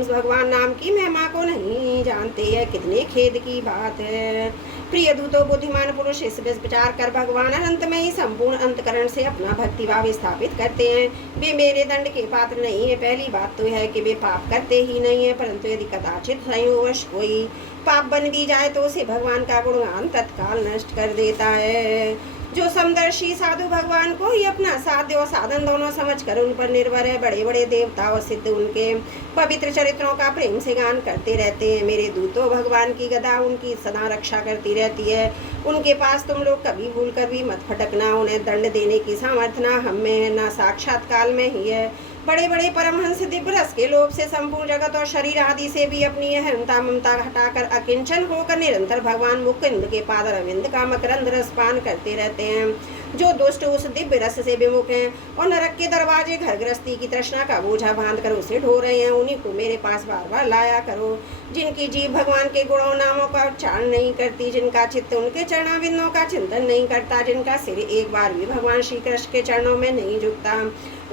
भगवान नाम की महिमा को नहीं जानते। यह कितने खेद की बात है। प्रिय दूतों, बुद्धिमान पुरुष इस विचार कर भगवान अनंत में ही संपूर्ण अंतकरण से अपना भक्तिभाव स्थापित करते हैं। वे मेरे दंड के पात्र नहीं है। पहली बात तो है कि वे पाप करते ही नहीं है, परंतु यदि कदाचित संयोगवश कोई पाप बन भी जाए तो उसे भगवान का गुणगान तत्काल नष्ट कर देता है। जो समदर्शी साधु भगवान को ही अपना साध्य और साधन दोनों समझकर उन पर निर्भर है, बड़े बड़े देवता और सिद्ध उनके पवित्र चरित्रों का प्रेम से गान करते रहते हैं। मेरे दूतों, भगवान की गदा उनकी सदा रक्षा करती रहती है। उनके पास तुम लोग कभी भूल कर भी मत फटकना। उन्हें दंड देने की सामर्थ्य ना हम में है, ना साक्षात काल में ही है। बड़े बड़े परमहंस दिव्य रस के लोभ से संपूर्ण जगत और शरीर आदि से भी अपनी अहंता ममता हटाकर अकिंचन होकर निरंतर भगवान मुकुंद के पाद अरविंद का मकरंद रस पान करते रहते हैं। जो दुष्ट उस दिव्य रस से विमुख हैं और नरक के दरवाजे घर गृहस्थी की तृष्णा का बोझा बांध कर उसे ढो रहे हैं, उन्हीं को मेरे पास बार बार लाया करो। जिनकी जीभ भगवान के गुणों नामों का उच्चारण नहीं करती, जिनका चित्त उनके चरणाविंदों का चिंतन नहीं करता, जिनका सिर एक बार भी भगवान श्री कृष्ण के चरणों में नहीं झुकता,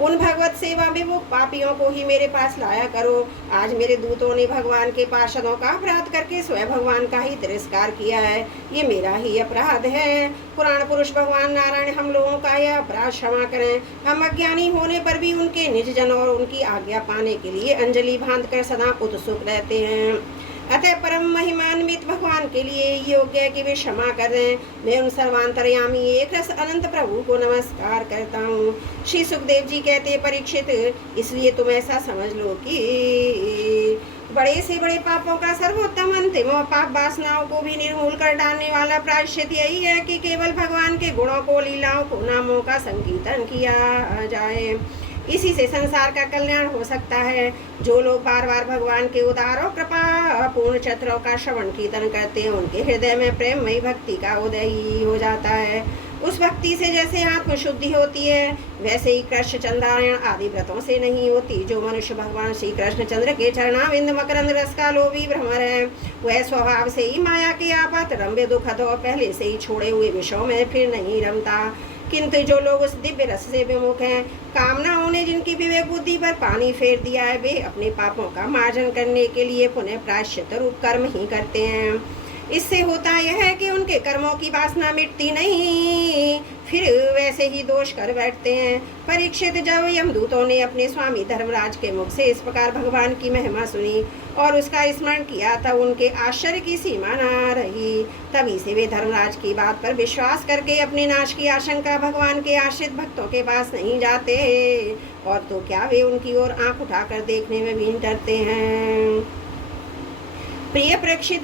उन भगवत सेवा विमुख पापियों को ही मेरे पास लाया करो। आज मेरे दूतों ने भगवान के पार्षदों का अपराध करके स्वयं भगवान का ही तिरस्कार किया है। ये मेरा ही अपराध है। पुराण पुरुष भगवान नारायण हम लोगों का यह अपराध क्षमा करें। हम अज्ञानी होने पर भी उनके निज जन और उनकी आज्ञा पाने के लिए अंजलि बांधकर सदा उत्सुक रहते हैं। अतः परम महिमान्वित भगवान के लिए योग्य है कि वे क्षमा करें। मैं उन सर्वांतरयामी एक रस अनंत प्रभु को नमस्कार करता हूँ। श्री सुखदेव जी कहते, परीक्षित, इसलिए तुम ऐसा समझ लो कि बड़े से बड़े पापों का सर्वोत्तम अंतिम और पाप वासनाओं को भी निर्मूल कर डालने वाला प्रायश्चित यही है कि केवल भगवान के गुणों को, लीलाओं को, नामों का संकीर्तन किया जाए। इसी से संसार का कल्याण हो सकता है। जो लोग बार बार भगवान के उदार और कृपा पूर्ण चरित्रों का श्रवण कीर्तन करते हैं, उनके हृदय में प्रेममयी भक्ति का उदय ही हो जाता है। उस भक्ति से जैसे आत्मशुद्धि होती है, वैसे ही कृष्ण चंद्रायण आदि व्रतों से नहीं होती। जो मनुष्य भगवान श्री कृष्णचंद्र के चरणाविंद मकरंद रस का लोभी भ्रमर है, वह स्वभाव से ही माया के आपात रंभे दुखद और पहले से ही छोड़े हुए विषयों में फिर नहीं रमता। किंतु जो लोग उस दिव्य रस से विमुख हैं, कामनाओं ने जिनकी विवेक बुद्धि पर पानी फेर दिया है, वे अपने पापों का मार्जन करने के लिए पुनः प्रायश्चित रूप कर्म ही करते हैं। इससे होता यह है कि उनके कर्मों की वासना मिटती नहीं, फिर वैसे ही दोष कर बैठते हैं। परीक्षित, जब यमदूतों ने अपने स्वामी धर्मराज के मुख से इस प्रकार भगवान की महिमा सुनी और उसका स्मरण किया, तब उनके आश्चर्य की सीमा न रही। तभी से वे धर्मराज की बात पर विश्वास करके अपने नाश की आशंका भगवान के आश्रित भक्तों के पास नहीं जाते, और तो क्या वे उनकी ओर आंख उठाकर देखने में भी डरते हैं। प्रिय परीक्षित,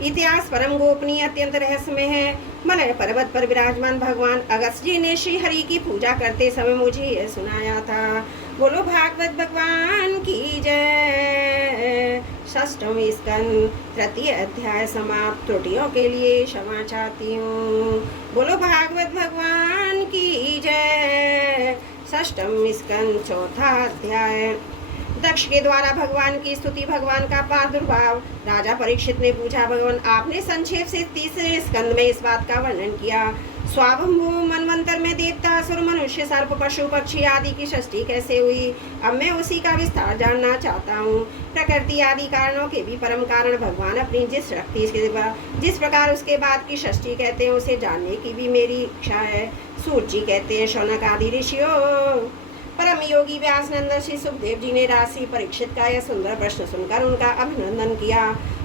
इतिहास परम गोपनीय अत्यंत रहस्यमय है। मलय पर्वत पर विराजमान भगवान अगस्त्य जी ने श्री हरि की पूजा करते समय मुझे यह सुनाया था। बोलो भागवत भगवान की जय। षष्ठम स्कंद तृतीय अध्याय समाप्त। त्रुटियों के लिए क्षमा चाहती हूँ। बोलो भागवत भगवान की जय। षष्ठम स्कंद चौथा अध्याय। दक्ष के द्वारा भगवान की स्तुति, भगवान का प्रादुर्भाव। राजा परीक्षित ने पूछा, भगवान आपने संक्षेप से तीसरे स्कंद में इस बात का वर्णन किया। स्वाभंभू मनवंतर में देवता, असुर, मनुष्य, सर्प, पशु, पक्षी आदि की सृष्टि कैसे हुई, अब मैं उसी का विस्तार जानना चाहता हूँ। प्रकृति आदि कारणों के भी परम कारण भगवान अपनी जिस शक्ति जिस प्रकार उसके बाद की सृष्टि कहते हैं, उसे जानने की भी मेरी इच्छा है। सूर्य जी कहते हैं, शौनक आदि ऋषियों। परम योगी व्यास नंदन श्री सुखदेव जी ने राशि परीक्षित का यह सुंदर प्रश्न सुनकर उनका अभिनंदन किया।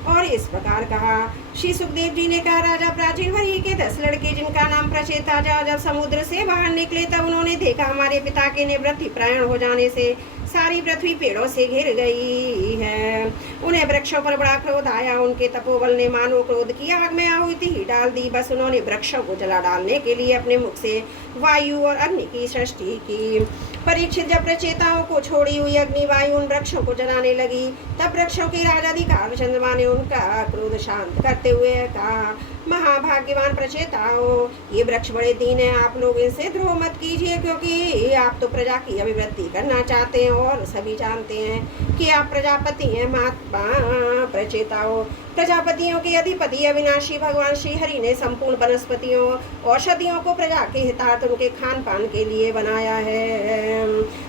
और इस प्रकार कहा। श्री सुखदेव जी ने कहा, राजा प्राचीन वरी के 10 लड़के जिनका नाम प्रचेत था, जब समुद्र से बाहर निकले तब उन्होंने देखा हमारे पिता के निवृत्ति प्रायण हो जाने से सारी पृथ्वी पेड़ों से घिर गई है। उन्हें वृक्षों पर बड़ा क्रोध आया। उनके तपोबल ने मानो क्रोध की आग में आहुति ही डाल दी। बस उन्होंने वृक्षों को जला डालने के लिए अपने मुख से वायु और अग्नि की सृष्टि की। परीक्षित जब प्रचेताओं को छोड़ी हुई अग्नि वायु उन वृक्षों को जलाने लगी, तब वृक्षों के राजाधिकार चंद्रमा ने उनका क्रोध शांत करते हुए कहा, महाभाग्यवान प्रचेताओं, ये वृक्ष बड़े दीन हैं, आप लोग इनसे द्रोह मत कीजिए, क्योंकि आप तो प्रजा की अभिवृद्धि करना चाहते हैं और सभी जानते हैं कि आप प्रजापति हैं। महात्मा प्रचेताओं, प्रजापतियों के अधिपति अविनाशी भगवान श्री हरि ने संपूर्ण वनस्पतियों औषधियों को प्रजा के हितार्थ उनके खान पान के लिए बनाया है।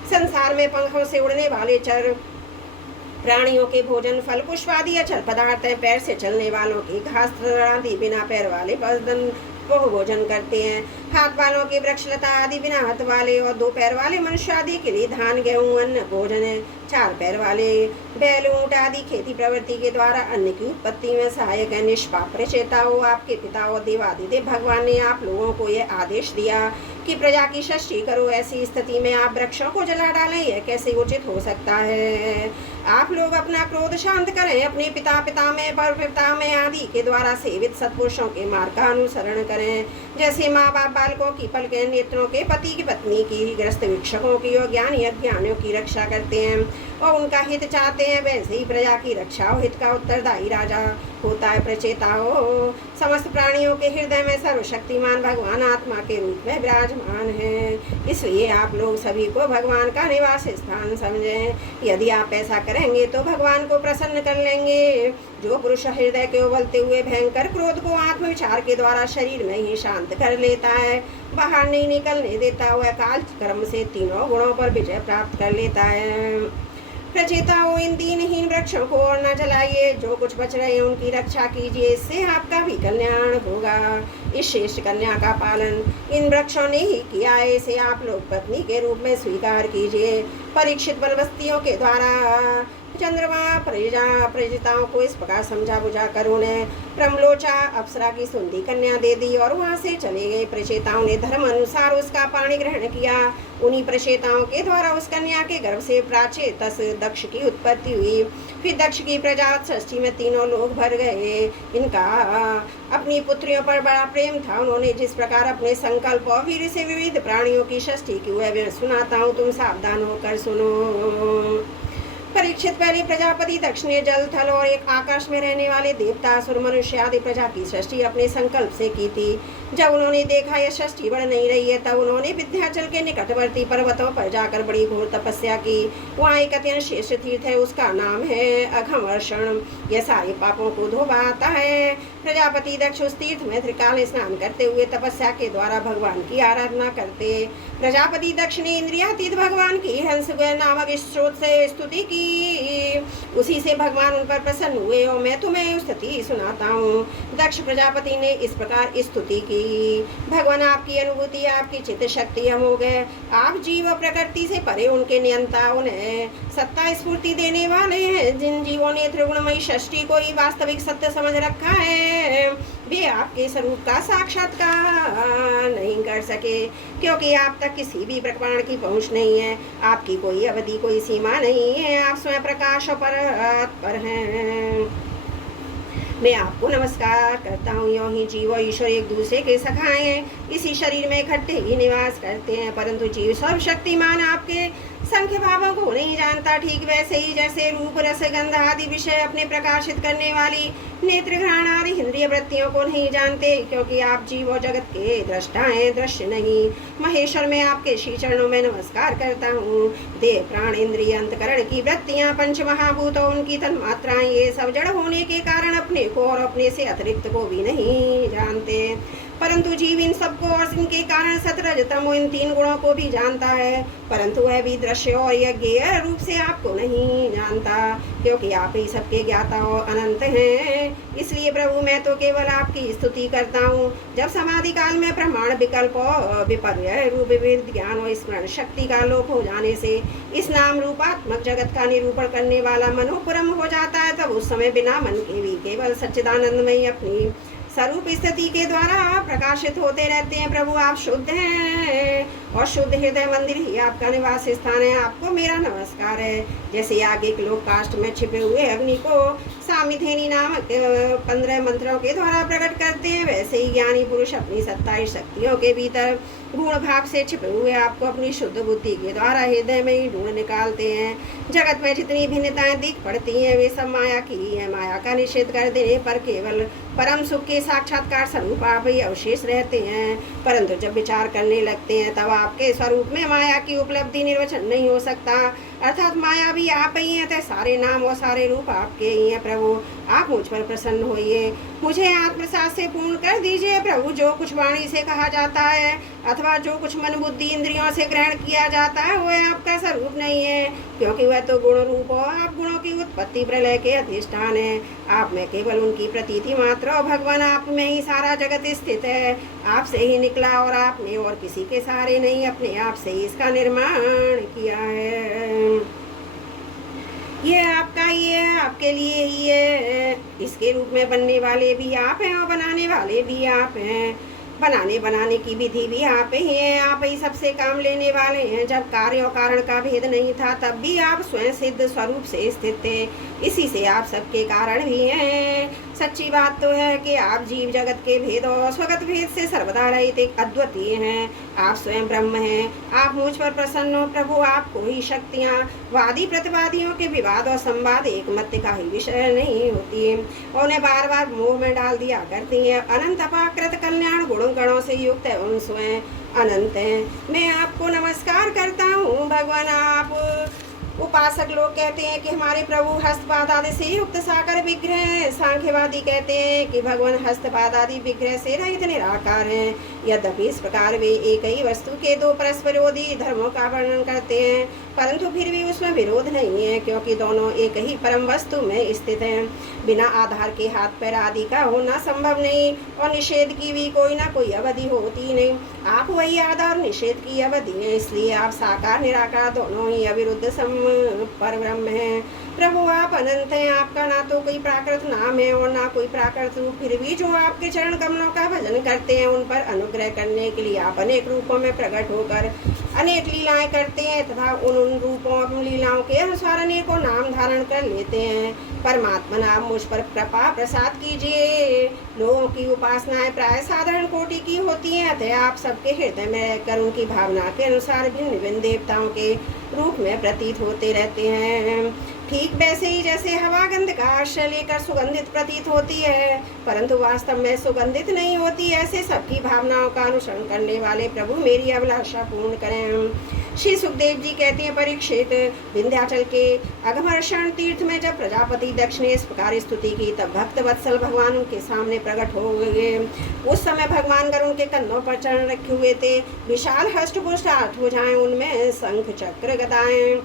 संसार में पंखों से उड़ने वाले चर प्राणियों के भोजन फल पुष्प आदि अचल पदार्थ है। पैर से चलने वालों की घास आदि, बिना पैर वाले बदन वो भोजन करते हैं। हाथ वालों के वृक्ष लता आदि, बिना हाथ वाले और 2 पैर वाले मनुष्य आदि के लिए धान गेहूं अन्न भोजन है। 4 पैर वाले बैल ऊंट आदि खेती प्रवृत्ति के द्वारा अन्न की उत्पत्ति में सहायक है। निष्पाप प्रचेताओं, आपके पिता और देवादिदेव भगवान ने आप लोगों को यह आदेश दिया कि प्रजा की सृष्टि करो। ऐसी स्थिति में आप वृक्षों को जला डालें, यह कैसे उचित हो सकता है? आप लोग अपना क्रोध शांत करें, अपने पिता पितामह परपितामह आदि के द्वारा सेवित सत्पुरुषों के मार्ग का अनुसरण करें। जैसे माँ बाप बालकों की पलकें नेत्रों के, पति की पत्नी की, ग्रस्त भिक्षकों की और ज्ञानी अज्ञानियों की रक्षा करते हैं और उनका हित चाहते हैं, वैसे ही प्रजा की रक्षा और हित का उत्तरदायी राजा होता है। प्रचेताओं, समस्त प्राणियों के हृदय में सर्वशक्तिमान भगवान आत्मा के रूप में विराजमान है, इसलिए आप लोग सभी को भगवान का निवास स्थान समझें। यदि आप ऐसा करेंगे तो भगवान को प्रसन्न कर लेंगे। जो पुरुष हृदय के उबलते हुए भयंकर क्रोध को आत्मविचार के द्वारा शरीर में ही शांत कर लेता है, बाहर नहीं निकलने देता, वह काल कर्म से तीनों गुणों पर विजय प्राप्त कर लेता है। प्रचेताओं, इन दीनहीन वृक्षों को और न जलाइए, जो कुछ बच रहे हैं उनकी रक्षा कीजिए, इससे आपका भी कल्याण होगा। इस श्रेष्ठ कन्या का पालन इन वृक्षों ने ही किया है, इसे आप लोग पत्नी के रूप में स्वीकार कीजिए। परीक्षित बलवस्तियों के द्वारा चंद्रमा प्रजेताओं को इस प्रकार समझा बुझा कर उन्हें प्रमलोचा अप्सरा की सुंदरी कन्या दे दी और वहां से चले गए। प्रचेताओं ने धर्म अनुसार उसका पाणी ग्रहण किया। उन्हीं प्रचेताओं के द्वारा उस कन्या के गर्भ से प्राचेतस दक्ष की उत्पत्ति हुई। फिर दक्ष की प्रजा सृष्टि में तीनों लोग भर गए। इनका अपनी पुत्रियों पर बड़ा प्रेम था। उन्होंने जिस प्रकार अपने संकल्प और वीर से विविध प्राणियों की सृष्टि की, वह मैं सुनाता हूँ, तुम सावधान होकर सुनो। परीक्षित, पहले प्रजापति दक्ष ने जल, थल और एक आकाश में रहने वाले देवता, असुर, मनुष्य आदि प्रजा की सृष्टि अपने संकल्प से की थी। जब उन्होंने देखा यह सृष्टि बढ़ नहीं रही है, तब उन्होंने विंध्याचल के निकटवर्ती पर्वतों पर जाकर बड़ी घोर तपस्या की। वहाँ एक अत्यंत श्रेष्ठ तीर्थ है, उसका नाम है अघमर्षण। यह सारे पापों को धोबाता है। प्रजापति दक्ष उस तीर्थ में त्रिकाल स्नान करते हुए तपस्या के द्वारा भगवान की आराधना करते। प्रजापति दक्ष ने इंद्रियातीत भगवान की हंस नामक स्रोत से स्तुति की। उसी से भगवान उन पर प्रसन्न हुए और मैं तुम्हें स्तुति सुनाता हूँ। दक्ष प्रजापति ने इस प्रकार स्तुति की, भगवान आपकी अनुभूति, आपकी चित्त शक्ति अमोघ है। आप जीव प्रकृति से परे उनके नियंता, उन्हें सत्ता स्फूर्ति देने वाले हैं। जिन जीवों ने त्रिगुणमयी सृष्टि को ही वास्तविक सत्य समझ रखा है, वे आपके स्वरूप का साक्षात्कार नहीं कर सके, क्योंकि आप तक किसी भी प्रकार की पहुंच नहीं है। आपकी कोई अवधि, कोई सीमा नहीं है। आप स्वयं प्रकाश पर हैं। मैं आपको नमस्कार करता हूँ। यों ही जीव और ईश्वर एक दूसरे के सखाए हैं, इसी शरीर में इकट्ठे ही निवास करते हैं, परंतु जीव सर्वशक्तिमान आपके संख्य भावों को नहीं जानता। ठीक वैसे ही जैसे रूप, रस, गंध आदि विषय अपने प्रकाशित करने वाली नेत्र, घ्राण आदि इंद्रिय वृत्तियों को नहीं जानते, क्योंकि आप जीव और जगत के दृष्टा हैं, दृश्य नहीं। महेश्वर, मैं आपके श्री चरणों में नमस्कार करता हूँ। देह, प्राण, इंद्रिय, अंतकरण की वृत्तियाँ, पंच महाभूत और उनकी तन्मात्राएं, ये सब जड़ होने के कारण अपने को और अपने से अतिरिक्त को भी नहीं जानते। परंतु जीव इन सबको और इनके कारण सतरज तमो इन 3 गुणों को भी जानता है, परंतु वह भी दृश्य और यज्ञ रूप से आपको नहीं जानता, क्योंकि आप ही सबके ज्ञाता और अनंत हैं। इसलिए प्रभु मैं तो केवल आपकी स्तुति करता हूँ। जब समाधि काल में प्रमाण विकल्प और विपर्य रूप विविध ज्ञान और स्मरण शक्ति का लोप हो जाने से इस नाम रूपात्मक जगत का निरूपण करने वाला मनोपुरम हो जाता है, तब उस समय बिना मन के भी केवल सच्चिदानंदमय अपनी स्वरूप स्थिति के द्वारा प्रकाशित होते रहते हैं। प्रभु आप शुद्ध हैं और शुद्ध हृदय मंदिर ही आपका निवास स्थान है। आपको मेरा नमस्कार है। जैसे याज्ञिक लोग काष्ठ में छिपे हुए अग्नि को सामिधेनी नामक 15 मंत्रों के द्वारा प्रकट करते हैं, वैसे ही ज्ञानी पुरुष अपनी 27 शक्तियों के भीतर गुण भाग से छिपे हुए आपको अपनी शुद्ध बुद्धि के द्वारा हृदय में ही ढूंढ निकालते हैं। जगत में जितनी भिन्नताएं दिख पड़ती हैं वे सब माया की ही है। माया का निषेध कर देने पर केवल परम सुख के साक्षात्कार स्वरूप आप ही अवशेष रहते हैं, परंतु जब विचार करने लगते हैं तब आपके स्वरूप में माया की उपलब्धि निर्वचन नहीं हो सकता, अर्थात माया भी आप ही हैं, तो सारे नाम और सारे रूप आपके ही हैं। प्रभु आप मुझ पर प्रसन्न होइए, मुझे आत्मसात से पूर्ण कर दीजिए। प्रभु जो कुछ वाणी से कहा जाता है अथवा जो कुछ मन बुद्धि इंद्रियों से ग्रहण किया जाता है वह आपका स्वरूप नहीं है, क्योंकि वह तो गुण रूप और आप गुणों की उत्पत्ति प्रलय के अधिष्ठान है। आप में केवल उनकी प्रतीति मात्र और भगवान आप में ही सारा जगत स्थित है। आपसे ही निकला और आपने और किसी के सहारे नहीं अपने आप से ही इसका निर्माण किया है। ये आपका ही है, आपके लिए ही है। इसके रूप में बनने वाले भी आप हैं और बनाने वाले भी आप हैं। बनाने की विधि भी आप ही हैं, आप ही सबसे काम लेने वाले हैं। जब कार्य और कारण का भेद नहीं था तब भी आप स्वयं सिद्ध स्वरूप से स्थित थे, इसी से आप सबके कारण भी हैं। सच्ची बात तो है कि आप जीव जगत के भेद और स्वगत भेद से सर्वदा रहित एक अद्वितीय हैं। आप स्वयं ब्रह्म हैं। आप मुझ पर प्रसन्न हो प्रभु। आपको ही शक्तियाँ वादी प्रतिवादियों के विवाद और संवाद एक मत का ही विषय नहीं होती, उन्हें बार बार मोह में डाल दिया करती हैं। अनंत अपाकृत कल्याण गुणों गणों से युक्त है, उन स्वयं अनंत हैं। मैं आपको नमस्कार करता हूँ भगवान। आप उपासक लोग कहते हैं कि हमारे प्रभु हस्तपाद आदि से युक्त साकार विग्रह हैं। सांख्यवादी कहते हैं कि भगवान हस्तपाद आदि विग्रह से रहित निराकार हैं। यद्यपि इस प्रकार वे एक ही वस्तु के दो परस्पर विरोधी धर्मों का वर्णन करते हैं, परंतु फिर भी उसमें विरोध नहीं है, क्योंकि दोनों एक ही परम वस्तु में स्थित हैं। बिना आधार के हाथ पैर आदि का होना संभव नहीं और निषेध की भी कोई ना कोई अवधि होती नहीं। आप वही आधार निषेध की अवधि है, इसलिए आप साकार निराकार दोनों ही अविरुद्ध पर ब्रह्म है। प्रभु आप अनंत हैं। आपका ना तो कोई प्राकृत नाम है और ना कोई प्राकृत रूप, फिर भी जो आपके चरण कमलों का भजन करते हैं उन पर अनुग्रह करने के लिए आप अनेक रूपों में प्रकट होकर अनेक लीलाएं करते हैं तथा उन रूपों और लीलाओं के अनुसार अनेकों नाम धारण कर लेते हैं। परमात्मा नाम मुझ पर कृपा प्रसाद कीजिए। लोगों की उपासनाएं प्राय साधारण कोटि की होती हैं, अतः आप सबके हृदय में रहकर उनकी भावना के अनुसार भिन्न भिन्न देवताओं के रूप में प्रतीत होते रहते हैं। ठीक वैसे ही जैसे हवा गंध का आश्रय लेकर सुगंधित प्रतीत होती है परंतु वास्तव में सुगंधित नहीं होती, ऐसे सबकी भावनाओं का अनुसरण करने वाले प्रभु मेरी अभिलाषा पूर्ण करें। श्री सुखदेव जी कहते हैं, परीक्षित, विंध्याचल के अघमर्षण तीर्थ में जब प्रजापति दक्ष ने इस प्रकार स्तुति की तब भक्त वत्सल भगवान उनके सामने प्रकट हो गए। उस समय भगवान गरुड़ के कंधों पर चरण रखे हुए थे। विशाल हष्ट पुष्ट 8 भुजाएं, उनमें शंख चक्र गदाएं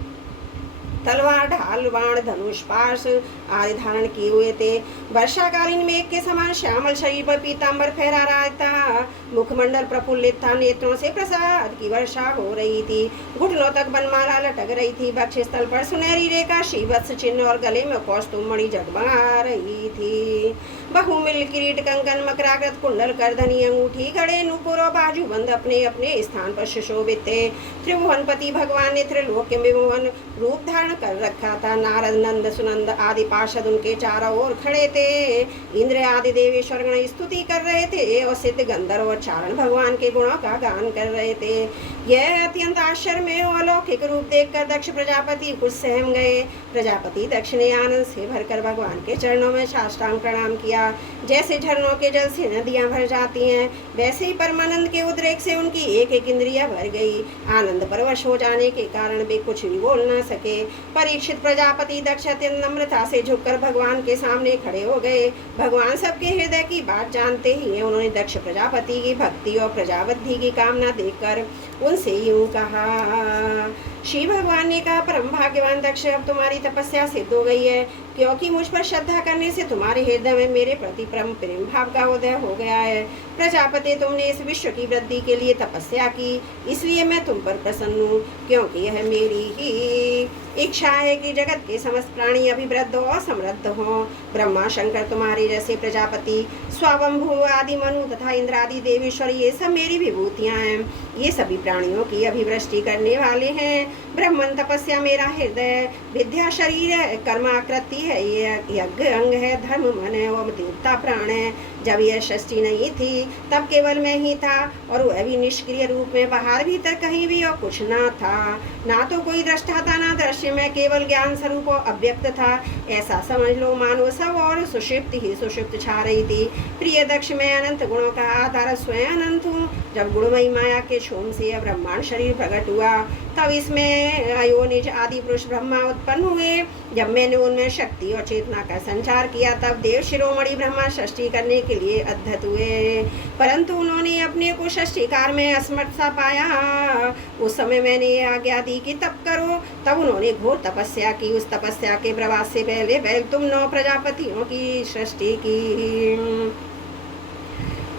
तलवार ढाल बाण धनुष पाश आदि धारण किए हुए थे। वर्षाकालीन मेघ के समान श्यामल शरीर पर पीताम्बर फहरा रहा था। मुखमंडल प्रफुल्लित था। नेत्रों से प्रसाद की वर्षा हो रही थी। घुटनों तक बनमाला लटक रही थी। वक्षस्थल पर सुनहरी रेखा श्रीवत्स चिन्ह और गले में कौस्तुभ मणि जगमगा रही थी। बहुमिल किरीट कंकन मकराकृत कुंडल करधनी अंगूठी घड़े नूपुर और बाजूबंद अपने अपने स्थान पर सुशोभित थे। त्रिभुवनपति भगवान ने त्रिलोक्य में रूप धारण कर रखा था। नारद नंद सुनंद आदि पार्षद उनके चारों ओर खड़े थे। इंद्र आदि देवेश्वर गण स्तुति कर रहे थे और सिद्ध गंधर्व और चारण भगवान के गुणों का गान कर रहे थे। यह अत्यंत आश्चर्य और अलौकिक रूप देखकर दक्ष प्रजापति कुछ सहम गए। प्रजापति दक्ष ने आनंद से भरकर भगवान के चरणों में साष्टांग प्रणाम किया। जैसे झरनों के जल से नदियां भर जाती हैं, वैसे ही परमानंद के उद्रेक से उनकी एक एक इंद्रिया भर गई। आनंद परवश हो जाने के कारण वे कुछ भी बोल न सके। परीक्षित प्रजापति दक्ष अत्यंत नम्रता से झुककर भगवान के सामने खड़े हो गए। भगवान सबके हृदय की बात जानते ही उन्होंने दक्ष प्रजापति की भक्ति और प्रजावृद्धि की कामना देखकर उनसे यूं कहा। श्री भगवान ने कहा, परम भाग्यवान दक्ष, अब तुम्हारी तपस्या सिद्ध हो गई है, क्योंकि मुझ पर श्रद्धा करने से तुम्हारे हृदय में मेरे प्रति परम प्रेम भाव का उदय हो गया है। प्रजापति, तुमने इस विश्व की वृद्धि के लिए तपस्या की, इसलिए मैं तुम पर प्रसन्न हूँ, क्योंकि यह मेरी ही इच्छा है कि जगत के समस्त प्राणी अभिवृद्ध और समृद्ध हों। ब्रह्मा शंकर तुम्हारे जैसे प्रजापति, स्वावंभू आदि मनु तथा इंद्रादि देवेश्वर, ये सब मेरी विभूतियां हैं। ये सभी प्राणियों की अभिवृष्टि करने वाले हैं। ब्रह्मन तपस्या मेरा हृदय, विद्या शरीर है, कर्म आकृति है, ये यज्ञ अंग है, धर्म मन है और देवता प्राण है। जब यह सृष्टि नहीं थी तब केवल मैं ही था, और वह भी निष्क्रिय रूप में, बाहर भीतर कहीं भी और कुछ ना था। ना तो कोई दृष्टा था ना दृश्य, मैं केवल ज्ञान स्वरूप और अव्यक्त था। ऐसा समझ लो मानो सब और सुषुप्त ही सुषुप्त छा रही थी। प्रिय दक्ष, मैं अनंत गुणों का आधार स्वयं अनंत हूँ। जब गुणमयी माया के शोम से यह ब्रह्मांड शरीर प्रकट हुआ, तब इसमें अयोनिज आदि पुरुष ब्रह्मा उत्पन्न हुए। जब मैंने उनमें शक्ति और चेतना का संचार किया, तब देव शिरोमणि ब्रह्मा सृष्टि करने के लिए अद्भुत हुए, परंतु उन्होंने अपने को सृष्टिकार में असमर्थ पाया। उस समय मैंने आज्ञा दी कि तप करो, तब उन्होंने घोर तपस्या की। उस तपस्या के प्रवास से पहले तुम 9 प्रजापतियों की सृष्टि की।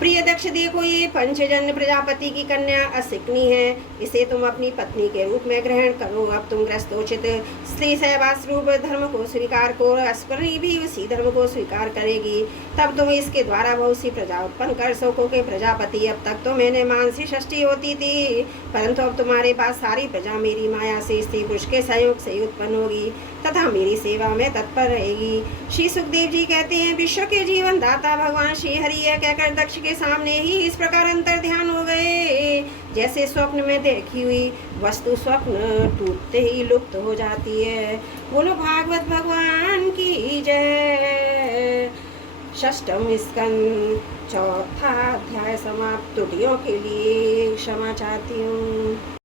प्रिय दक्ष, देखो ये पंचजन्य प्रजापति की कन्या असिकनी है, इसे तुम अपनी पत्नी के रूप में ग्रहण करो। अब तुम ग्रस्तोचित स्त्री सहवास रूप धर्म को स्वीकार करो, अस्परी भी उसी धर्म को स्वीकार करेगी, तब तुम इसके द्वारा बहुत सी प्रजा उत्पन्न कर सकोगे। प्रजापति, अब तक तो मैंने मानसी सृष्टि होती थी, परंतु अब तुम्हारे पास सारी प्रजा मेरी माया से स्त्री पुरुष के सहयोग से उत्पन्न होगी तथा मेरी सेवा में तत्पर रहेगी। श्री सुखदेव जी कहते हैं, विश्व के जीवन दाता भगवान श्री हरि यह कहकर दक्ष के सामने ही इस प्रकार अंतर ध्यान हो गए, जैसे स्वप्न में देखी हुई वस्तु स्वप्न टूटते ही लुप्त हो जाती है। बोलो भागवत भगवान की जय। षष्ठम स्कंद, चौथा अध्याय समाप्त। त्रुटियों के लिए क्षमा चाहती हूँ।